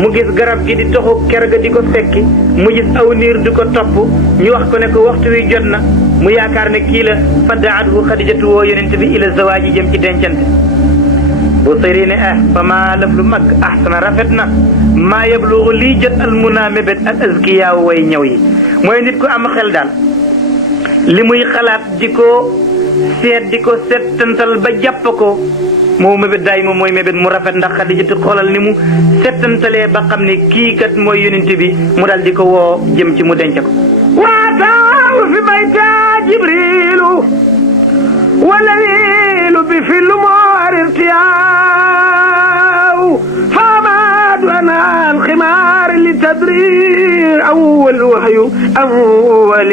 mu gis garab gi di toxu ker ga di ko fekki mu gis aw niir di ko topp ñu wax ko ne ko waxtu wi jot na mu yaakaar ne kii la faddaathu Xadijatu woo yonent bi ila zawaaji jëm ci dencante Busayri ne fa maa lëf lu mag ahsana rafet na maa yablugu lii jot al munaa mébét al azkiyaaw way ñëw yi mooy nit ku am xel daal li muy xalaat di ko seet di ko settantal ba jàpp ko moo mébét daay moom mooy mébét mu rafet ndax Xadijatu xoolal ni mu settantalee ba xam ne kii kat mooy yonent bi mu dal di ko woo jëm ci mu denc ko waataaw fi bayta Jibriilu والليل بفل مار ارتياو فما دون الخمار لتدري أول وحي أول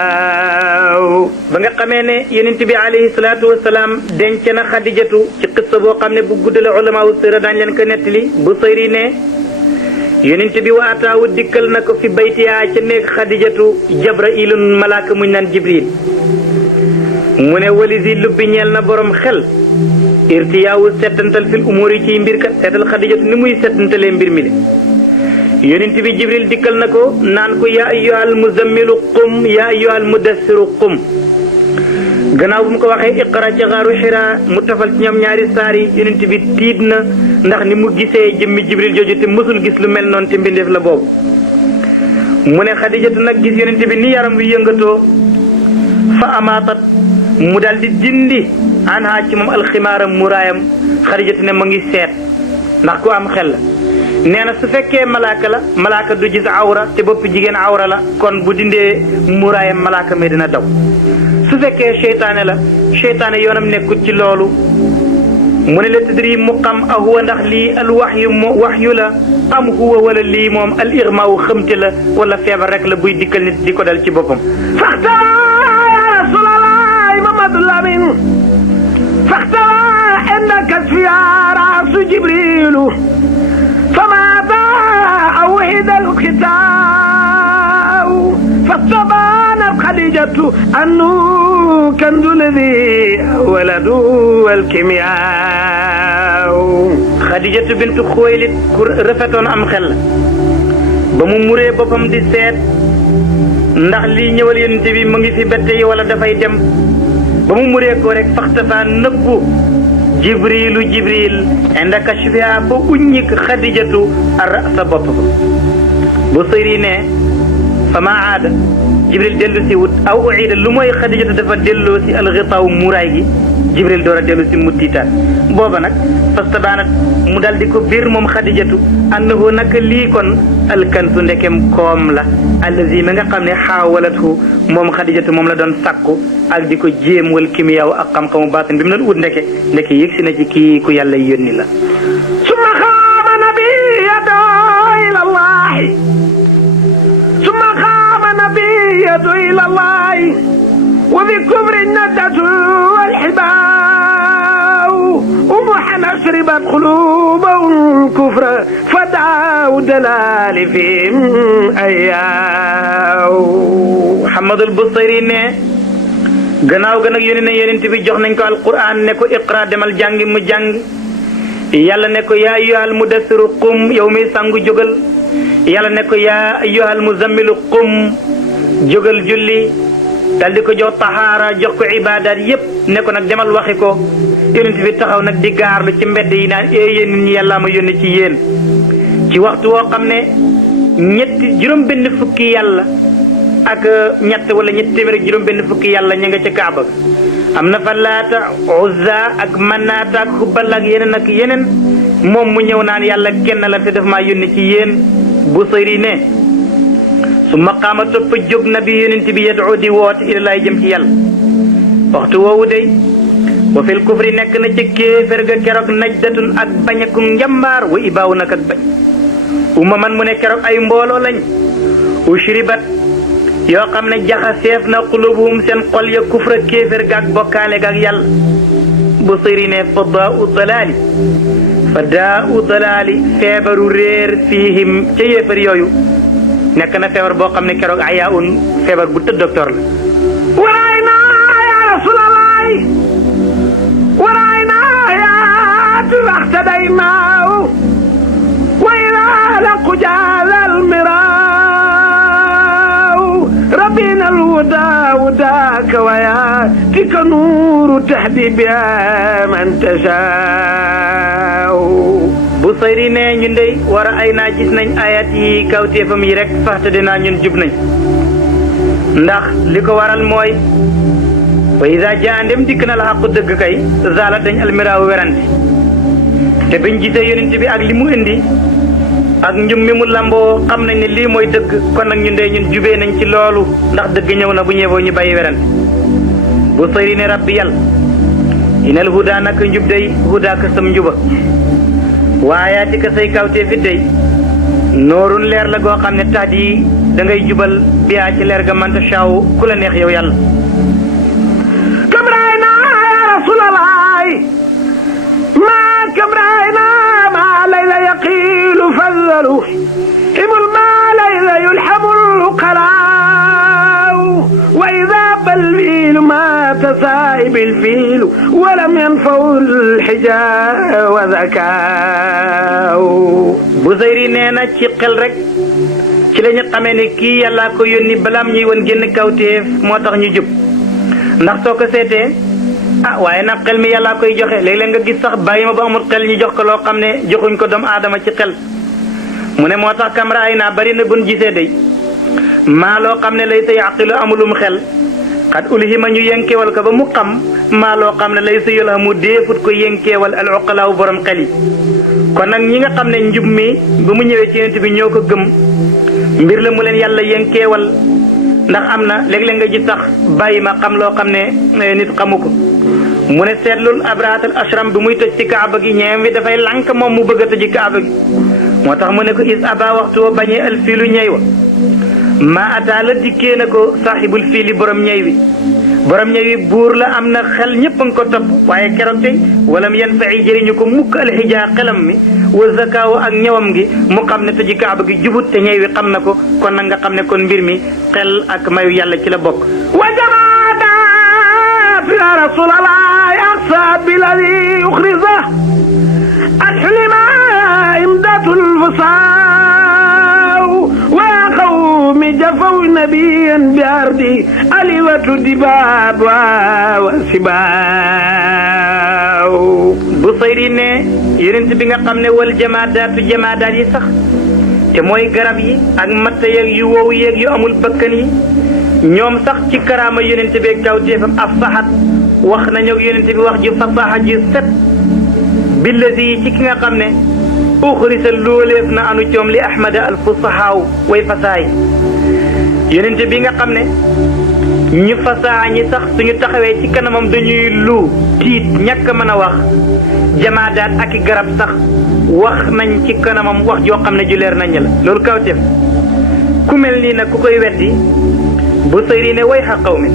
إحماو بنغا خامene yonent bi alayhi salatu wassalam denc na Xadijatu ci qissa boo xam ne bu gudd la ulama wu sira daañ leen ko nettali Busayri ne yonent bi wa ataawu dikkal na ko fi baytiyaa ca néeg Xadijatu Jabrailun malaaka muñ naan Jibril mu ne walisi lubbi ñeel na borom xel irtiyaawu settantal fil umur yi ciy mbir kat seetal Xadijatu ni muy settantalee mbir mi le yonent bi Jibril dikkal na ko naan ko yaa ayyuhal muzammilu qum yaa ayyuhal mudassiru qum gannaaw bu mu ko waxee iqra ci xaaru Xiraa mu tafal ci ñoom ñaari saar yi yonent bi tiit na ndax ni mu gisee jëmmi Jibril jooju te mësul gis lu mel noonu te mbindeef la boobu mu ne Xadijatu nag gis yonent bi ni yaram wi yëngatoo fa amaatat mu daal di dindi anha ci moom alximaara muraayam Xadijatu ne ma ngi seet ndax ku am xel la nee na su fekkee malaaka du gis awra te bopp jigéen awra la kon bu dindee muraayam malaaka mi dina daw su fekkee seytaane la seytaane yoonam nekkut ci loolu mu ne la tadri mu xam a huwa ndax lii al waxyu la am huwa wala lii moom al irmaawu xëmte la wala feebar rek la buy dikkal nit di ko dal ci boppam faxtara ya rasulallah Mamadou Lamine faxtara indaka fiya raasu jibrilu فماذا أوهد الختام فاستبانت خديجة أنه كنز الذي ولده الكيمياء خديجة بنت خويلد رفتون أم خل بمو مري بوبام دي سيت ndax li ñëwal yonent bi mu ngi fi bette yi wala dafay dem ba mu muree ko rek faxtafa nëbbu jibril inda kashfiha fa uññik xadijatu ar sa bopp ba bu sëyri ne fa ma aada jibril dellu si wut aw uida lu mooy xadijatu dafa delloo si alxitaaw muraay gi jibril door a dellu si mu tiitaat booba nag fastabaanat mu dal di ko biir moom xadijatu annahu naka lii kon alkansu ndekem koom la allazi mi nga xam ne xaawalathu moom xadijatu moom la doon sakku ak di ko jéem wal kimiyaaw ak xam-xamu baatin bi mu doon ut ndeke yëg si na ci kii ku yàlla yónni la summa xaama nabiyatu ila allahi ila allahi wa bi kufri naddatu wal xibaaw ومحن أشربت قلوبهم الكفر فدعوا دلال فيهم أياو محمد البصيري ne gannaaw ga nag yonent bi jox nañ ko alquran ne ko iqra demal jàngi mu jàng yàlla ne ko yaa ayyuhal mudassiru qum yow mi sangu jógal yàlla ne ko yaa ayyuhal muzammilu qum jógal julli dal di ko jox taxaara jox ko ibaadaat yépp ne ko nag demal waxi ko yonent bi taxaw nag di gaarlu ci mbedd yi naan yéen nit ñi yàllaa ma yónni ci yéen ci waxtu woo xam ne juróom benn fukki yàlla ak ñett wala ñetti téeméer ak juróom benn fukki yàlla ña nga ca Kaaba am na fa Laata Uzza ak Manaata ak Hubal ak yeneen moom mu ñëw naan yàlla kenn la te daf maa yónni ci yéen Busayri ne su maqaama topp jóg na bi yonent bi yad'u di woote ila laay jëm ci yàlla waxtu woowu day wa fil kufri nekk na ci kéefér ga keroog najdatun ak bañ ak njambaar wa ibaaw nag ak bañ man mu ne keroog ay mbooloo lañ ushribat yoo xam ne jaxaseef na qulubuhum seen xol ya kufra kéefér ga ak bokkaale ga ak yàlla bu sëri ne fa daa u dalaali feebaru réer fiihim ca yéefér yooyu nekk na feebar boo xam ne keroog ayaa un feebar bu tëdd docteur la waraay naa ya rasulallah waraay naa ya tuwaxtadaynaaw wa ilaa laqu jaalal miraaw rabbina alhuda hudaaka wa yaatika nuuru tahdi biha man tashaa bu sayri ne ñun dey war a ay naa gis nañ ayat yi kawteefam yi rek faxte dinaa ñun jub nañ ndax li ko waral mooy wa iza jaa ndem dikk na la xaqu dëgg kay zaala dañ almiraaw werante te biñ gisee yonent bi ak li mu indi ak njum mi mu lamboo xam nañ ne lii mooy dëgg kon nag ñun dey ñun jubee nañ ci loolu ndax dëgg ñëw na bu ñëwoo ñu bàyyi werante bu sayri ne rabbi yàlla inal huda naka njub day huda ka sam njuba waayaati ka say kawtee fi dey noorun leer la goo xam ne tax di da ngay jubal biyaa ci leer ga manta shaaw ku la neex yow yàlla kam raay na ya rasulallah ma kam raay na ma layla yaqilu faddalu himul ma layla yulhamul qalaaw wa ida balwilu ma tasaib alfilu walam yanfaw alhijaa wa zakaaw bu sayri nee na ci xel rek ci la ñu xamee ne kii yàllaa ko yónni balaam ñuy woon génn kawteef moo tax ñu jub ndax soo ko seetee waaye nag xel mi yàllaa koy joxe léeg-léeg nga gis sax bàyyi ma ba amul xel ñu jox ko loo xam ne joxuñ ko doomu aadama ci xel mu ne moo tax kamra ay naa bari na buñ gisee day maa loo xam ne lay sa yaqilu amulum xel xat ulhima ñu yenkeewal ko ba mu xam maa loo xam ne lay sa yol mu déefut ko yenkeewal al uqalaaw borom xel yi kon nag ñi nga xam ne njub mi ba mu ñëwee ci yonent bi ñoo ko gëm mbir la mu leen yàlla yenkeewal ndax am na léeg-léeg nga ji sax bàyyi ma xam loo xam ne nit xamu ko mu ne seetlul abrahatal ashram bi muy tëj ci kaaba gi ñeem wi dafay lànk moom mu bëgg a tëji kaaba gi moo tax mu ne ko is aba waxtu wa bañee al fiilu ñey wa maa ataa la dikkee na ko saaxibul fiili borom ñey wi borom ñey wi buur la am na xel ñëpp a nga ko topp waaye keroog tey walam yan fa yi jëriñu ko mukk alxijaa xelam mi wa zakaaw ak ñëwam gi mu xam ne tëji kaaba gi jubut te ñey wi xam na ko kon nag nga xam ne kon mbir mi xel ak mayu yàlla ci la bokk wa jamaadaat ya rasulallah aqsa biladi uxrisa alxulima imdatul fasaaw wa qawmi jafaw nabiyan bi ardi aliwatu dibaab wa sibaaw Busayri ne yonent bi nga xam ne wal jamaadaatu jamaadaat yi sax te mooy garab yi ak matta yeeg yu wow yeeg yu amul bakkan yi ñoom sax ci karaama yonent bi kawteefam af saxat wax nañu ak yonent bi wax ji fasaxa ji set billadi yi ci ki nga xam ne uxrisa looleef na anu coom li ahmada al fusaxaaw way fasaay yonent bi nga xam ne ñu fasaa ñi sax suñu taxawee ci kanamam dañuy lu tiit ñàkk mën a wax jamaadaat ak i garab sax wax nañ ci kanamam wax joo xam ne ju leer nañ la loolu kawteef ku mel nii nag ku koy weddi Busayri ne way xa xaw mi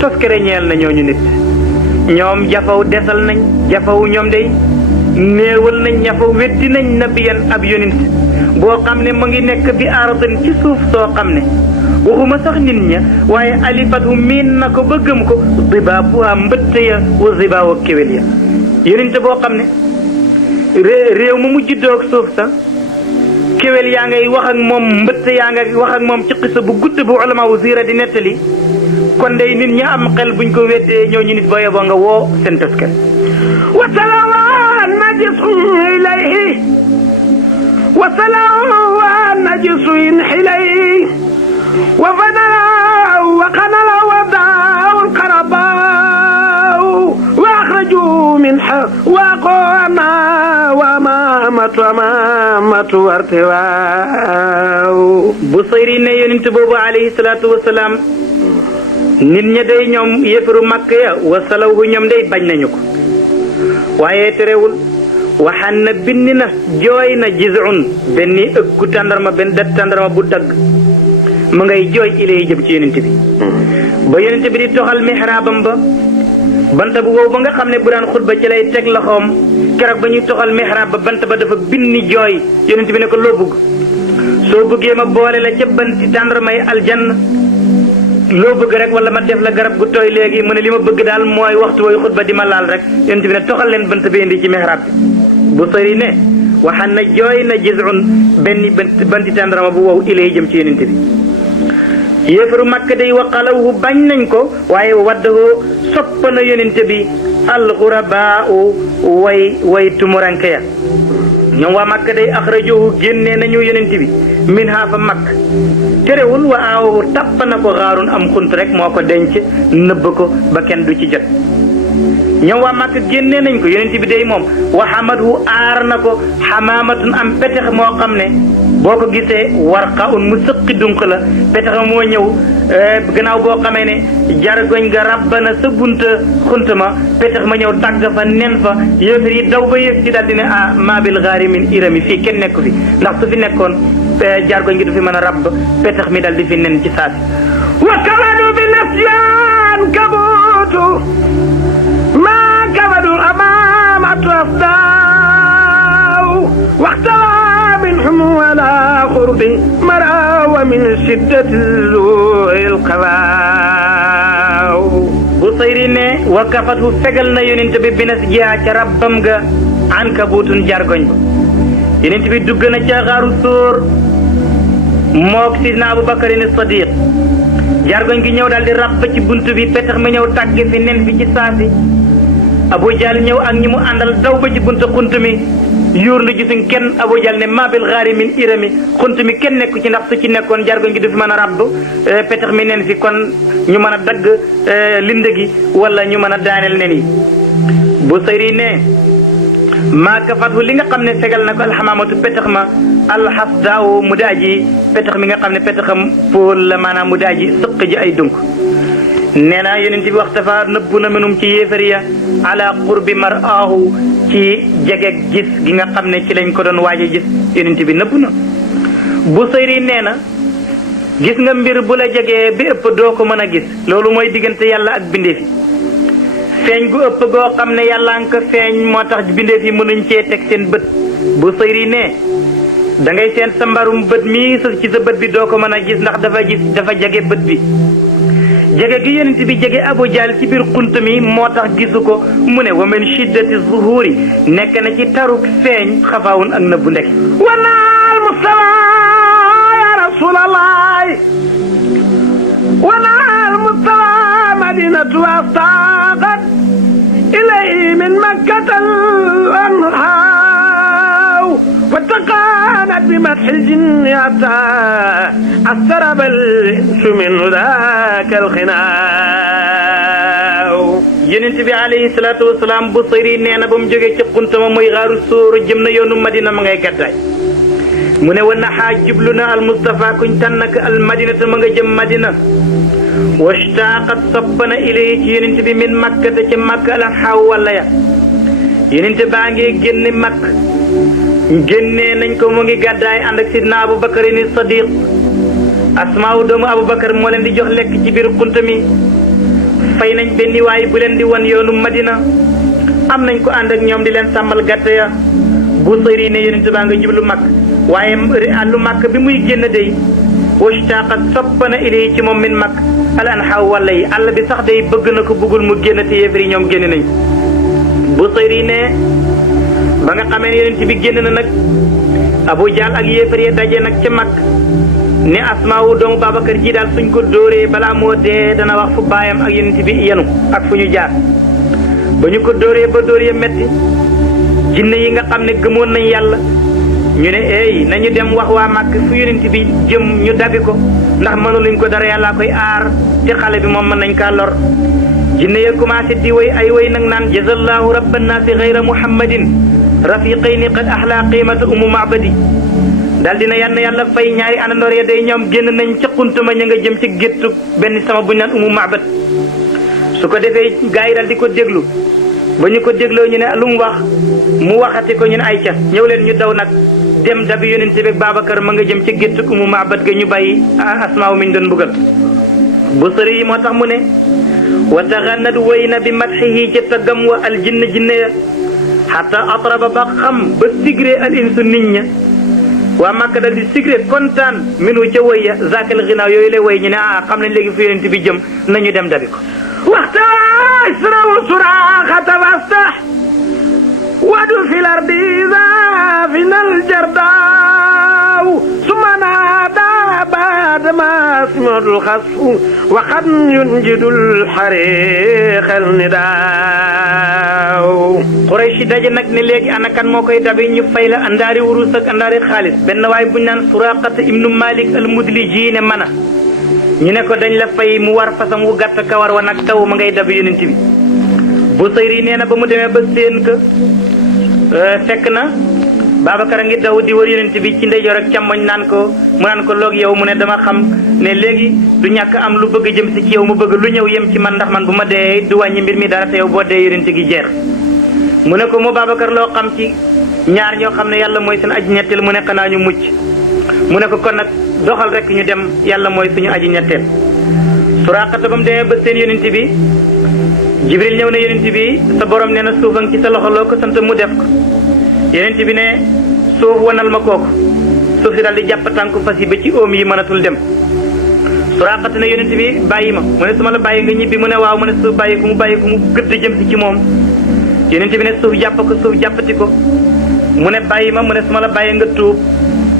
toskere ñeel na ñooñu nit ñoom jafaw desal nañ jafaw ñoom day néewal nañ ñafa weddi nañ nabiyan ab yonent boo xam ne mu ngi nekk bi aaradan ci suuf soo xam ne waxuma sax nit ña waaye alifatu miin na ko ba gëm ko dibaabuha mbëtt ya wa zibaawa kéwél ya yonent boo xam ne réew ma mu juddoog suuf sa kéwél yaa ngay wax ak moom mbëtt yaa ngay wax ak moom ci xisa bu gudd bu ulama wu siira di nettali kon day nit ñi am xel buñ ko weddee ñooñu nit boo yeboo nga woo seen tasker wasalawa najisu ilayhi wasalawa najisu in ilayhi wa fadala wa qanala wa daawul qarabaaw wa axraju minha wa qona wa amamatu wartiwaaw Busayri ne yonent boobu alayhi salaatu wasalaam nit ña day ñoom yéefaru màkk ya wasalawhu ñoom day bañ nañu ko waaye terewul waxaan na bind na jooy na jizun benn ëkku tàndarma benn dat tàndarma bu dagg mu ngay jooy ilay jëm ci yonent bi ba yonent bi di toxal mihraabam ba bant bu wow ba nga xam ne bu daan xutba ci lay teg loxoom keroog ba ñuy toxal mihraab ba bant ba dafa binni jooy yonent bi ne ko loo bëgg soo bëggee ma boole la ca banti tàndarmay aljanna loo bëgg rek wala ma def la garab gu tooy léegi mu ne li ma bëgg daal mooy waxtu way xutba di ma laal rek yonent bi ne toxal leen bant bi indi ci mihraab bi Busayri ne waxaan na jooy na jizun benn banti tàndarma bu wow ilay jëm ci yonent bi yéefaru Makka day waqalawhu bañ nañ ko waaye waddahu sopp na yonent bi alxurabaa way tumuranke ya ñoom waa Makka day axrajuhu génnee nañu yonent bi min ha fa Makka terewul wa aawahu tàpp na ko xaarun am xunt rek moo ko denc nëbb ko ba kenn du ci jot ñoom waa Makka génnee nañ ko yonent bi day moom wa xamadhu aar na ko xamaamatun am petex moo xam ne boo ko gisee warqa un mu sëqi dunk la petex moo ñëw gannaaw boo xamee ne jargoñ ga rabbana sa bunta xunta ma petex ma ñëw tàgg fa nen fa yéefar yi daw ba yëg ci daal di ne ah maabil gaari min irami fii kenn nekku fi ndax su fi nekkoon jargoñ gi du fi mën a rabb petex mi dal di fi nen ci saasi wa kamadu bi nasyan kabutu ma kabadu amamatu afdaw waxtawa minhum wala xurbi mara wa min shiddati zuil qawaaw Busayri ne wa kafatu fegal na yonent bi binas jiha ca rabbam ga an kabutun jargoñ ba yonent bi dugg na ca xaaru sóor mook sidna Abubakarin Sadiq jargoñ gi ñëw daal di rabb ci bunt bi petax ma ñëw tàgg fi nen fi ci saasi Abu Jahl ñëw ak ñi mu àndal daw ba ci buntu xunt mi yuur na gisuñ kenn Abu Jahl ne ma bil ghaari min irami xunt mi kenn nekku ci ndax su ci nekkoon jargoñ gi du fi mën a rabdu petax mi nen fi kon ñu mën a dagg linde gi wala ñu mën a daaneel nen yi Busayri ne maa kafatu li nga xam ne fegal na ko alxamaamatu petax ma alxasdaaw mu di aji petax mi nga xam ne petaxam pool la maanaam mu di aji sëq ji ay dunk nee na yonent bi waxtafa nëbbu na menum ci yéefariya ala qurbi mar'aahu ci jege gis gi nga xam ne ci lañ ko doon waaje gis yonent bi nëbbu na Busayri nee na gis nga mbir bu la jegee bi ëpp doo ko mën a gis loolu mooy diggante yàlla ak bindeef yi feeñ gu ëpp goo xam ne yàlla nga ko feeñ moo tax bindeef yi mënuñ cee teg seen bët Busayri ne da ngay seen sa mbarum bët mii ci sa bët bi doo ko mën a gis ndax dafa jege bët bi jege gi yonent bi jege Abu Jahl ci biir xunt mi moo tax gisu ko mu ne wa min shiddati zuhuri nekk na ci taruk feeñ xafaawun ak nëbbu ndek wanaal mustafa ya rasulallah wanaal mustafa madinatu astaqat ilay min makkatal anhaaw وتقانت بمدح الجن حتى استرب الانس من ذاك الخناو yonent bi alayhi salaatu wasalaam Busayri nee na ba mu jógee ci xuntama muy xaaru sóoru jëm na yoonu Madina ma ngay gàddaay mu ne wa naxaa jublu na al Mustafa kuñ tànnak al madinata ma nga jëm Madina washtaqat soppana ilayhi ci yonent bi min makkata ci makka al xaaw walla ya yonent baa ngi génne makk génnee nañ ko mu ngi gàddaay ànd ak sidna Abubakar ni Sadiq Asmaaw doomu Abubakar moo leen di jox lekk ci biir xunt mi fay nañ benn waay bu leen di wan yoonu Madina am nañ ko ànd ak ñoom di leen sàmmal gàtt ya Busayri ne yonent baa nga jublu mag waaye àllu màkk bi muy génn day washtaqat soppana ilay ci moom min mag al anhaaw walla yi àll bi sax day bëgg na ko bëggul mu génn te yéefar yi ñoom génn nañ Busayri ne ba nga xamee ne yonent bi génn na nag Abu Jahl ak yéefar yi daje nag ca mag ne Asmaawu doomu Babacar ji daal suñ ko dóoree balaa moo dee dana wax fu baayam ak yonent bi yenu ak fu ñu jaar ba ñu ko dóoree ba dóor ya metti jinne yi nga xam ne gëmoon nañ yàlla ñu ne eey nañu dem wax waa Màkk fu yonent bi jëm ñu dabi ko ndax mënuluñ ko dara yàllaa koy aar te xale bi moom mën nañ kaa lor jinne ya commencé di way ay way nag naan jazallahu rabban naasi xayra muhammadin rafiqayni qad ahla qiimata umu ma'badi daal dina yann yàlla fay ñaari anandoor ya day ñoom génn nañ ca xuntuma ña nga jëm ci géttu benn sama buñ naan umu ma'bad su ko defee gaa yi daal di ko déglu ba ñu ko dégloo ñu ne lu mu wax mu waxati ko ñu ne ay ca ñëw leen ñu daw nag dem dabi yonent bi Babacar ma nga jëm ci géttu umu ma'bad ga ñu bàyyi Asmaaw mi ñu doon mbugal Busayri yi moo tax mu ne wa taxannat way na bi madxihi ca taggam wa al jinne ya xata atraba ba xam ba sigré al insu nit ña waa Màkka dal di sigré kontaan minu ca woy ya zakal ginaaw yooyu lay woy ñu ne xam nañ léegi fu yonent bi jëm nañu dem dabi ko waxta israw suraxata wastax wadu fi lardi zafina aljardaaw suma naada baadama smadul xasfu waxad yunjidul xariqal nidaaw Quraysh daje nag ne léegi ana kan moo koy dabi ñu fay la andaari wurus ak andaari xaalis benn waay buñ naan Suraqata ibnu Malik al-Mudliji ne mana ñu ne ko dañ la fay mu war fasam wu gàtt kawar wa nag taw ma ngay dabi yonent bi Busayri nee na ba mu demee ba seen ka fekk na Babacar a ngi daw di wër yonent bi ci ndeyjoor ak càmmoñ naan ko mu naan ko loog yow mu ne dama xam ne léegi du ñàkk am lu bëgg jëm si ci yow mu bëgg lu ñëw yem ci man ndax man bu ma dee du wàññi mbir mi dara te yow boo dee yonent gi jeex mu ne ko mu Babacar loo xam ci ñaar ñoo xam ne yàlla mooy seen aji ñetteel mu ne xanaa ñu mucc mu ne ko kon nag doxal rek ñu dem yàlla mooy suñu aji ñetteel Suraqata ba mu demee ba seen yonent bi Jibril ñëw ne yonent bi sa borom nee na suufam ci sa loxo loo ko sant mu def ko yonent bi ne suuf wanal ma kooku suuf si daal di jàpp tànku fas yi ba ci oom yi mënatul dem Suraqata ne yonent bi bàyyi ma mu ne su ma la bàyyi nga ñibbi mu ne waaw mu ne suuf bàyyi ko mu gëdd jëm si ci moom yonent bi ne suuf jàpp ko suuf jàppati ko mu ne bàyyi ma mu ne su ma la bàyyi nga tuub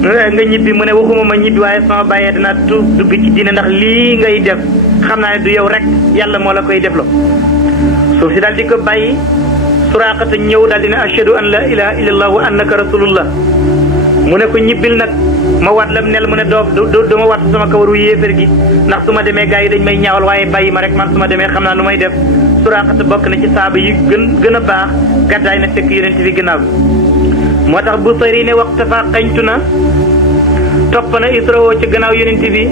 nga ñibbi mu ne waxuma ma ñibbi waaye sama bàyyee dinaa tuub dugg ci diine ndax lii ngay def xam naa ne du yow rek yàlla moo la koy defloo suuf si daal di ko bàyyi Suraqata ñëw daal dina ashhadu an la ilaha illallah wa annaka rasulullah mu ne ko ñibbil nag ma wat lam nel mu ne doo ma wat sama kawaru yéefér gi ndax su ma demee gars yi dañ may ñaawal waaye bàyyi ma rek man su ma demee xam naa nu may def Suraqata bokk na ci saaba yi gën a baax gàddaay na fekk yonent bi gannaaw bi moo tax Busayri ne waxtafa xañtu na topp na israwoo ci gannaaw yonent bi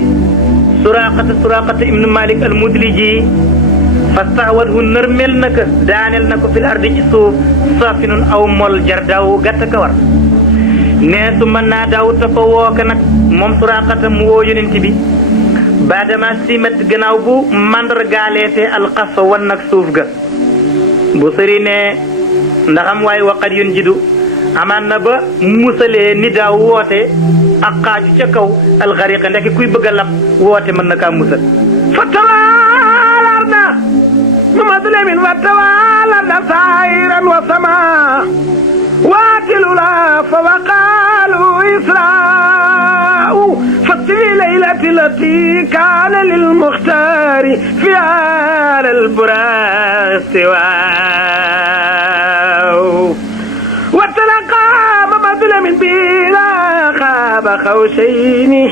Suraqata ibnu Malik al Mudliji fastaxwathu nërmel na ko daaneel na ko fil ardi ci suuf safinun aw mol jar daaw gàtt ka war nee su mën naa daaw topa woo ko nag moom Suraqata mu woo yonent bi baadama simat gannaaw bu mandargaaleete alxasa wan nag suuf ga bu sëri ne ndaxam waaye waqat yun jidu amaan na ba musalee ni daaw woote ak xaaju ca kaw alxariqa ndekki kuy bëgg a lab woote mën na kaa musal fa tawaalar na Mamadu Lamin wa tawaalar na saayiran wa sama waatilula fa waqaalu israa'u fi laylati lati kaana lil muxtaari fi alal buraasti waaw wa talaqa Mamadu Lamin bila xaaba xawsayni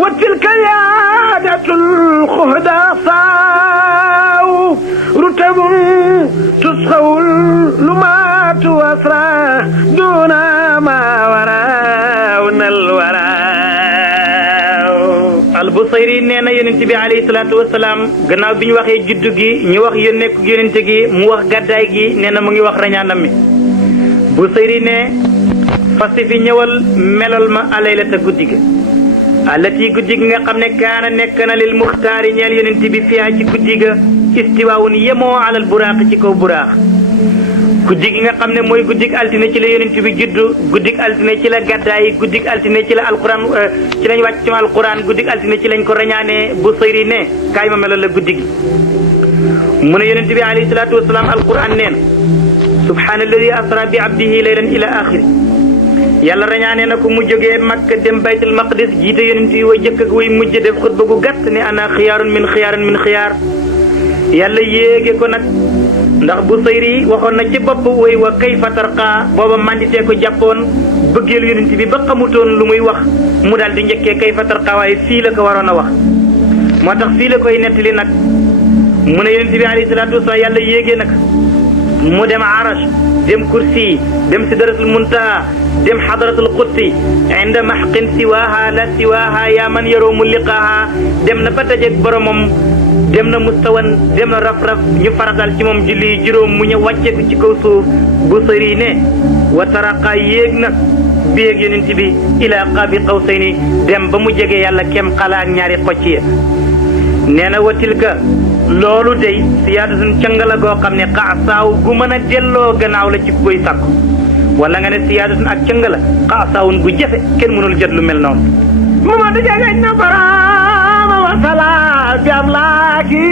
wa tilka yaadatul xuhda saaw rutabun tusxawul lumaatu asra duna ma waraaw nal waraaw Al-Busayri nee na yonent bi alayhi salaatu wasalaam gannaaw bi ñu waxee juddu gi ñu wax yónneeku yonent gi mu wax gàddaay gi nee na mu ngi wax rañaanam mi Busayri ne fasi fi ñëwal melal ma alaylata guddi ga allati guddi gi nga xam ne kaana nekk na lil muxtaari ñeel yonent bi fiyaa ci guddi ga istiwaawun yemoo alal buraax ci kaw buraax guddi gi nga xam ne mooy guddig altine ci la yonent bi juddu guddig altine ci la gàddaay guddig altine ci la alquran ci lañ wàcc ci alquran guddig altine ci lañ ko rañaanee Busayri ne kaay ma melal la guddi gi mu ne yonent bi alayhi salaatu wasalaam alquran neen subhaanalladi asra bi abdihi laylan ila axiri yàlla rañaanee na ko mu jógee Makka dem baytul maqdis jiite yonent yi way jëkk ak way mujj def xutba gu gàtt ne ana xiyaarun min xiyaar yàlla yéege ko nag ndax Busayri waxoon na ci bopp way wa kayfa tarqa booba manditee ko jàppoon bëggeel yonent bi ba xamutoon lu muy wax mu daal di njëkkee kayfa tarqa waaye fii la ko waroon a wax moo tax fii la koy nettali nag mu ne yonent bi alayhi salaatu wasalaam yàlla yéegee nag mu dem arash dem kursi dem sidratul muntaha dem xadratul qudsi inda maxqin siwaaha la siwaaha yaa man yaroomu liqaaha dem na ba dajeeg boromam dem na mustawan dem na raf-raf ñu faratal ci moom julli juróom mu ñëw wàcceeku ci kaw suuf Busayri ne wa taraqa yéeg nag béeg yonent bi ila qaabi qawsayni dem ba mu jege yàlla kem xala ak ñaari xocc ya nee na wa tilka loolu day siyaadatun cangala goo xam ne xaasaaw gu mën a delloo gannaaw la ci koy sàkku wala nga ne siyaadatun ak cangala xaasaawun gu jafe kenn mënul jot lu mel noonu mama da jegeñ na baraama wasala bi am laaki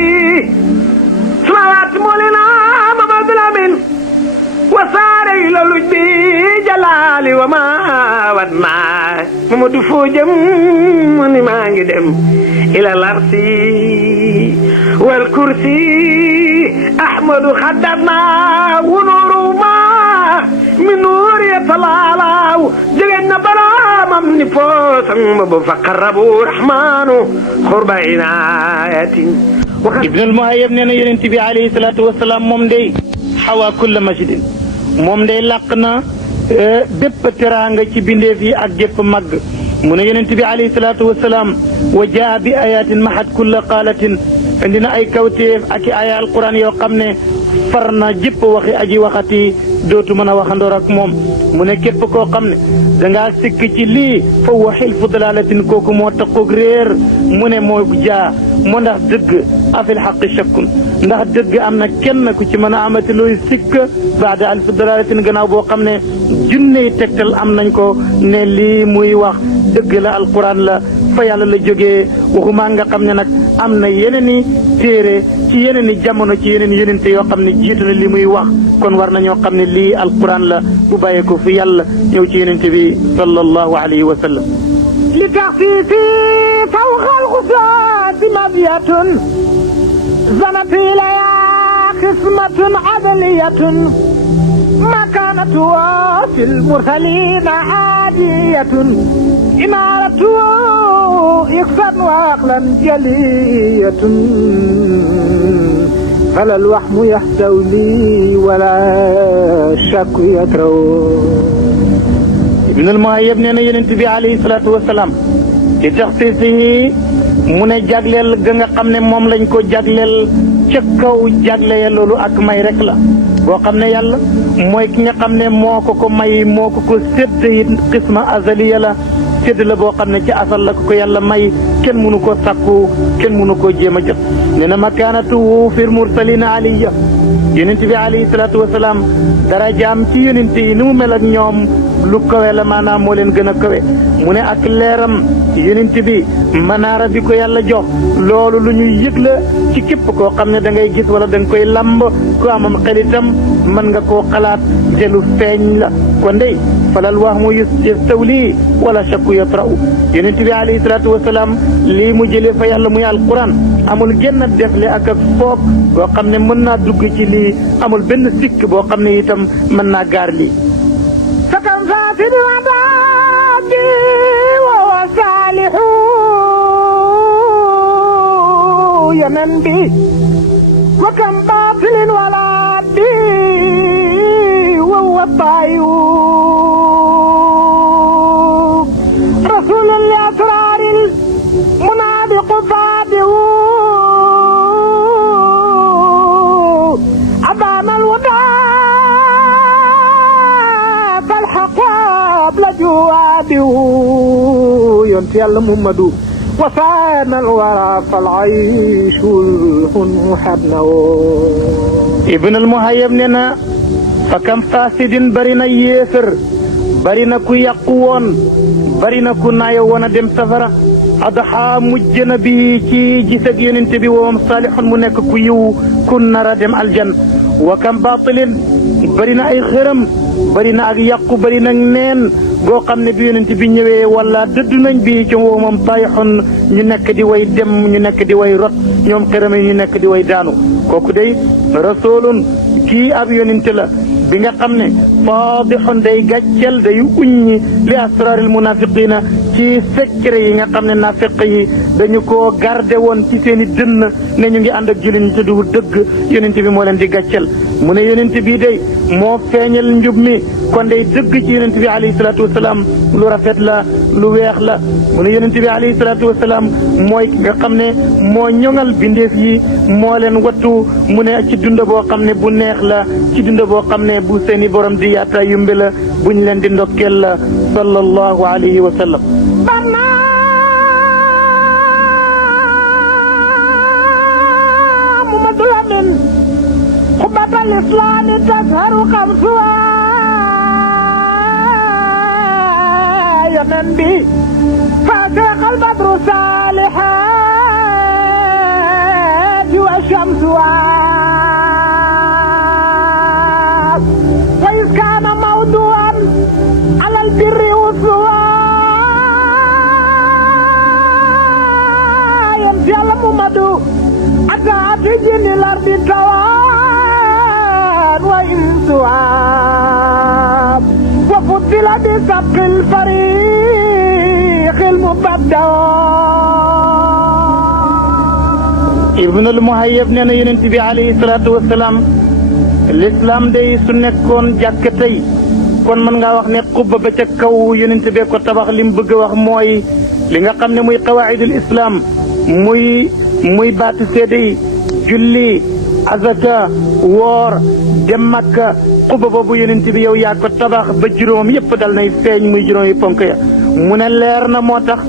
samawaat moolina Mamadu Lamin wasaare yi loolu bi jalaali wa ma wat naa Mamadu foo jëm mu ni maa ngi dem ila larsi wal kursi ahmadu xaddatna wunuru ma min nuuri talaalaaw jigéen na baraamam ni poosam ba fa qarrabu rahmaanu xurba inaayatin Ibnul Muhayyab nee na yonent bi alayhi salaatu wasalaam moom day xawaa kulla masjidin moom day làq na bépp teraanga ci bindeef yi ak jëpp màgg mu ne yonent bi alayhi salaatu wasalaam wa jaa bi ayatin mahat kulla qaalatin indi na ay kawteef ak i aya alquran yoo xam ne far na jëpp waxi aji waxati dootu mën a waxandoor ak moom mu ne képp koo xam ne dangaa sikk ci lii fa wa xilfu dalalatin kooku moo taqoog réer mu ne moo jaa mu ndax dëgg afil xaqi shakkun ndax dëgg am na kenn ku ci mën a amati looy sikk baada alfu dalalatin gannaaw boo xam ne junney tegtal am nañ ko ne lii muy wax dëgg la alquran la fa yàlla la jógee waxuma nga xam ne nag am na yeneen i téere ci yeneen i jamono ci yeneen yonente yoo xam ne jiitu na li muy wax kon war nañoo xam ne lii alquran la bu bàyyee ko fi yàlla ñëw ci yonente bi sallallahu alayhi wa sallam li tax fi fawqa alxusaati madiyatun zanati laya xismatun adaliyatun مكانتها في المرسلين عادية إمارته إكسا وعقلا جلية فلا الوحم يحتولي ولا الشك يترو ابن المهيب نينا ينتبه عليه الصلاة والسلام لتخصيصه mu ne jagleel ga nga xam ne moom lañ ko jagleel ca kaw jagle ya loolu ak may rek la boo xam ne yàlla mooy ki nga xam ne moo ko may moo ko sédd it xisma azaliya la sédd la boo xam ne ci asal la ko yàlla may kenn mënu ko sakku kenn mënu ko jéem a jot nee na makaanatuhu fil mursalina aliya yonent bi alayhi salaatu wasalaam darajaam ci yonent yi ni mu mel ak ñoom lu kawe la maanaam moo leen gën a kawe mu ne ak leeram yonent bi manaara bi ko yàlla jox loolu lu ñuy yëg la ci képp koo xam ne da ngay gis wala da nga koy lamb ku amam xel itam mën nga koo xalaat te lu feeñ la kon dey falal wax mu yastawli wala shakku yatra'u yonent bi alayhi salaatu wasalaam lii mu jëlee fa yàlla muy alquran amul genn defle ak foog boo xam ne mën naa dugg ci lii amul benn sikk boo xam ne itam mën naa gaar lii sakam fasid wadabi wa salihu yaman bi wa kam batilin wala bi wa tayu rasulul asraril munafiq fadihu abana alwada falhaq qabla juwadihu yonti yàlla Muhammadu وصان الورى فالعيش الحنو ابن المهيب ننا فكم فاسد برنا يسر برنا كو يقوون برنا كو نايوون دم سفرة أضحى مجن به كي جسد ينتبه وهم صالح منك كو يو كن نرى دم الجن وكم باطل برنا أي خرم برنا أي يقو برنا نين goo xam ne bi yonent bi ñëwee wala dëddu nañ bi ci moom tayxun ñu nekk di way dem ñu nekk di way rot ñoom xërame ñu nekk di way daanu kooku day rasulun kii ab yonent la bi nga xam ne faadixun day gàccel day uññi li asraaril munafiqina ci secret yi nga xam ne nafiq yi dañu koo garde woon ci seen i dënn ne ñu ngi ànd ak jullit ñi te du dëgg yonent bi moo leen di gàccel mu ne yonent bii day moo feeñal njub mi kon day dëgg ci yonent bi alayhi salaatu wasalaam lu rafet la lu weex la mu ne yonent bi alayhi salaatu wasalaam mooy nga xam ne moo ñoŋal bindeef yi moo leen wattu mu ne ci dund boo xam ne bu neex la ci dund boo xam ne bu seeni borom di yaata yumbe la buñ leen di ndokkeel la sallallahu alayhi wa sallam قبة الإسلام تظهر خمسها يمن بي فاشرق البدر صالحات والشمس وإذ كان موضوعا على البر والسوى يمشي على ممدو أتى جن الأرض وإنسها وفضل بسبق الفريق المبدع ابن المهيب نينا يونت بي عليه الصلاة والسلام l'islam day su nekkoon jàkk tey kon mën ngaa wax ne xubba ba ca kaw yonent bee ko tabax li mu bëgg a wax mooy li nga xam ne muy qawaidul islam muy baati seede yi julli azaka woor dem makka xubba boobu yonent bi yow yaa ko tabax ba juróom yépp dal nay feeñ muy juróom yi ponk ya mu ne leer na moo tax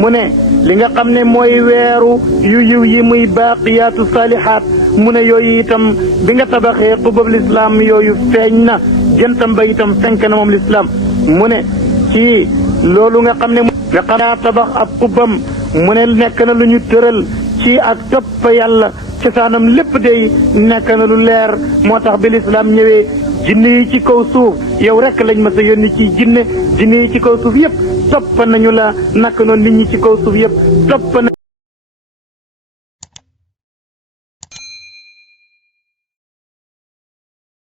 mu ne li nga xam ne mooy weeru yu yiw yi muy baaqiyaatu saalihaat mu ne yooyu itam bi nga tabaxee xubab lislaam yooyu feeñ na jëntam ba itam fenk na moom lislaam mu ne ci loolu nga xam ne nga xam ne tabax ab xubam mu ne nekk na lu ñu tëral ci ak topp yàlla cosaanam lépp day nekk na lu leer moo tax bi lislaam ñëwee jinne yi ci kaw suuf yow rek lañ ma sa yónni ci jinne yi ci kaw suuf yëpp topp nañu la naka noonu nit ñi ci kaw suuf yëpp topp na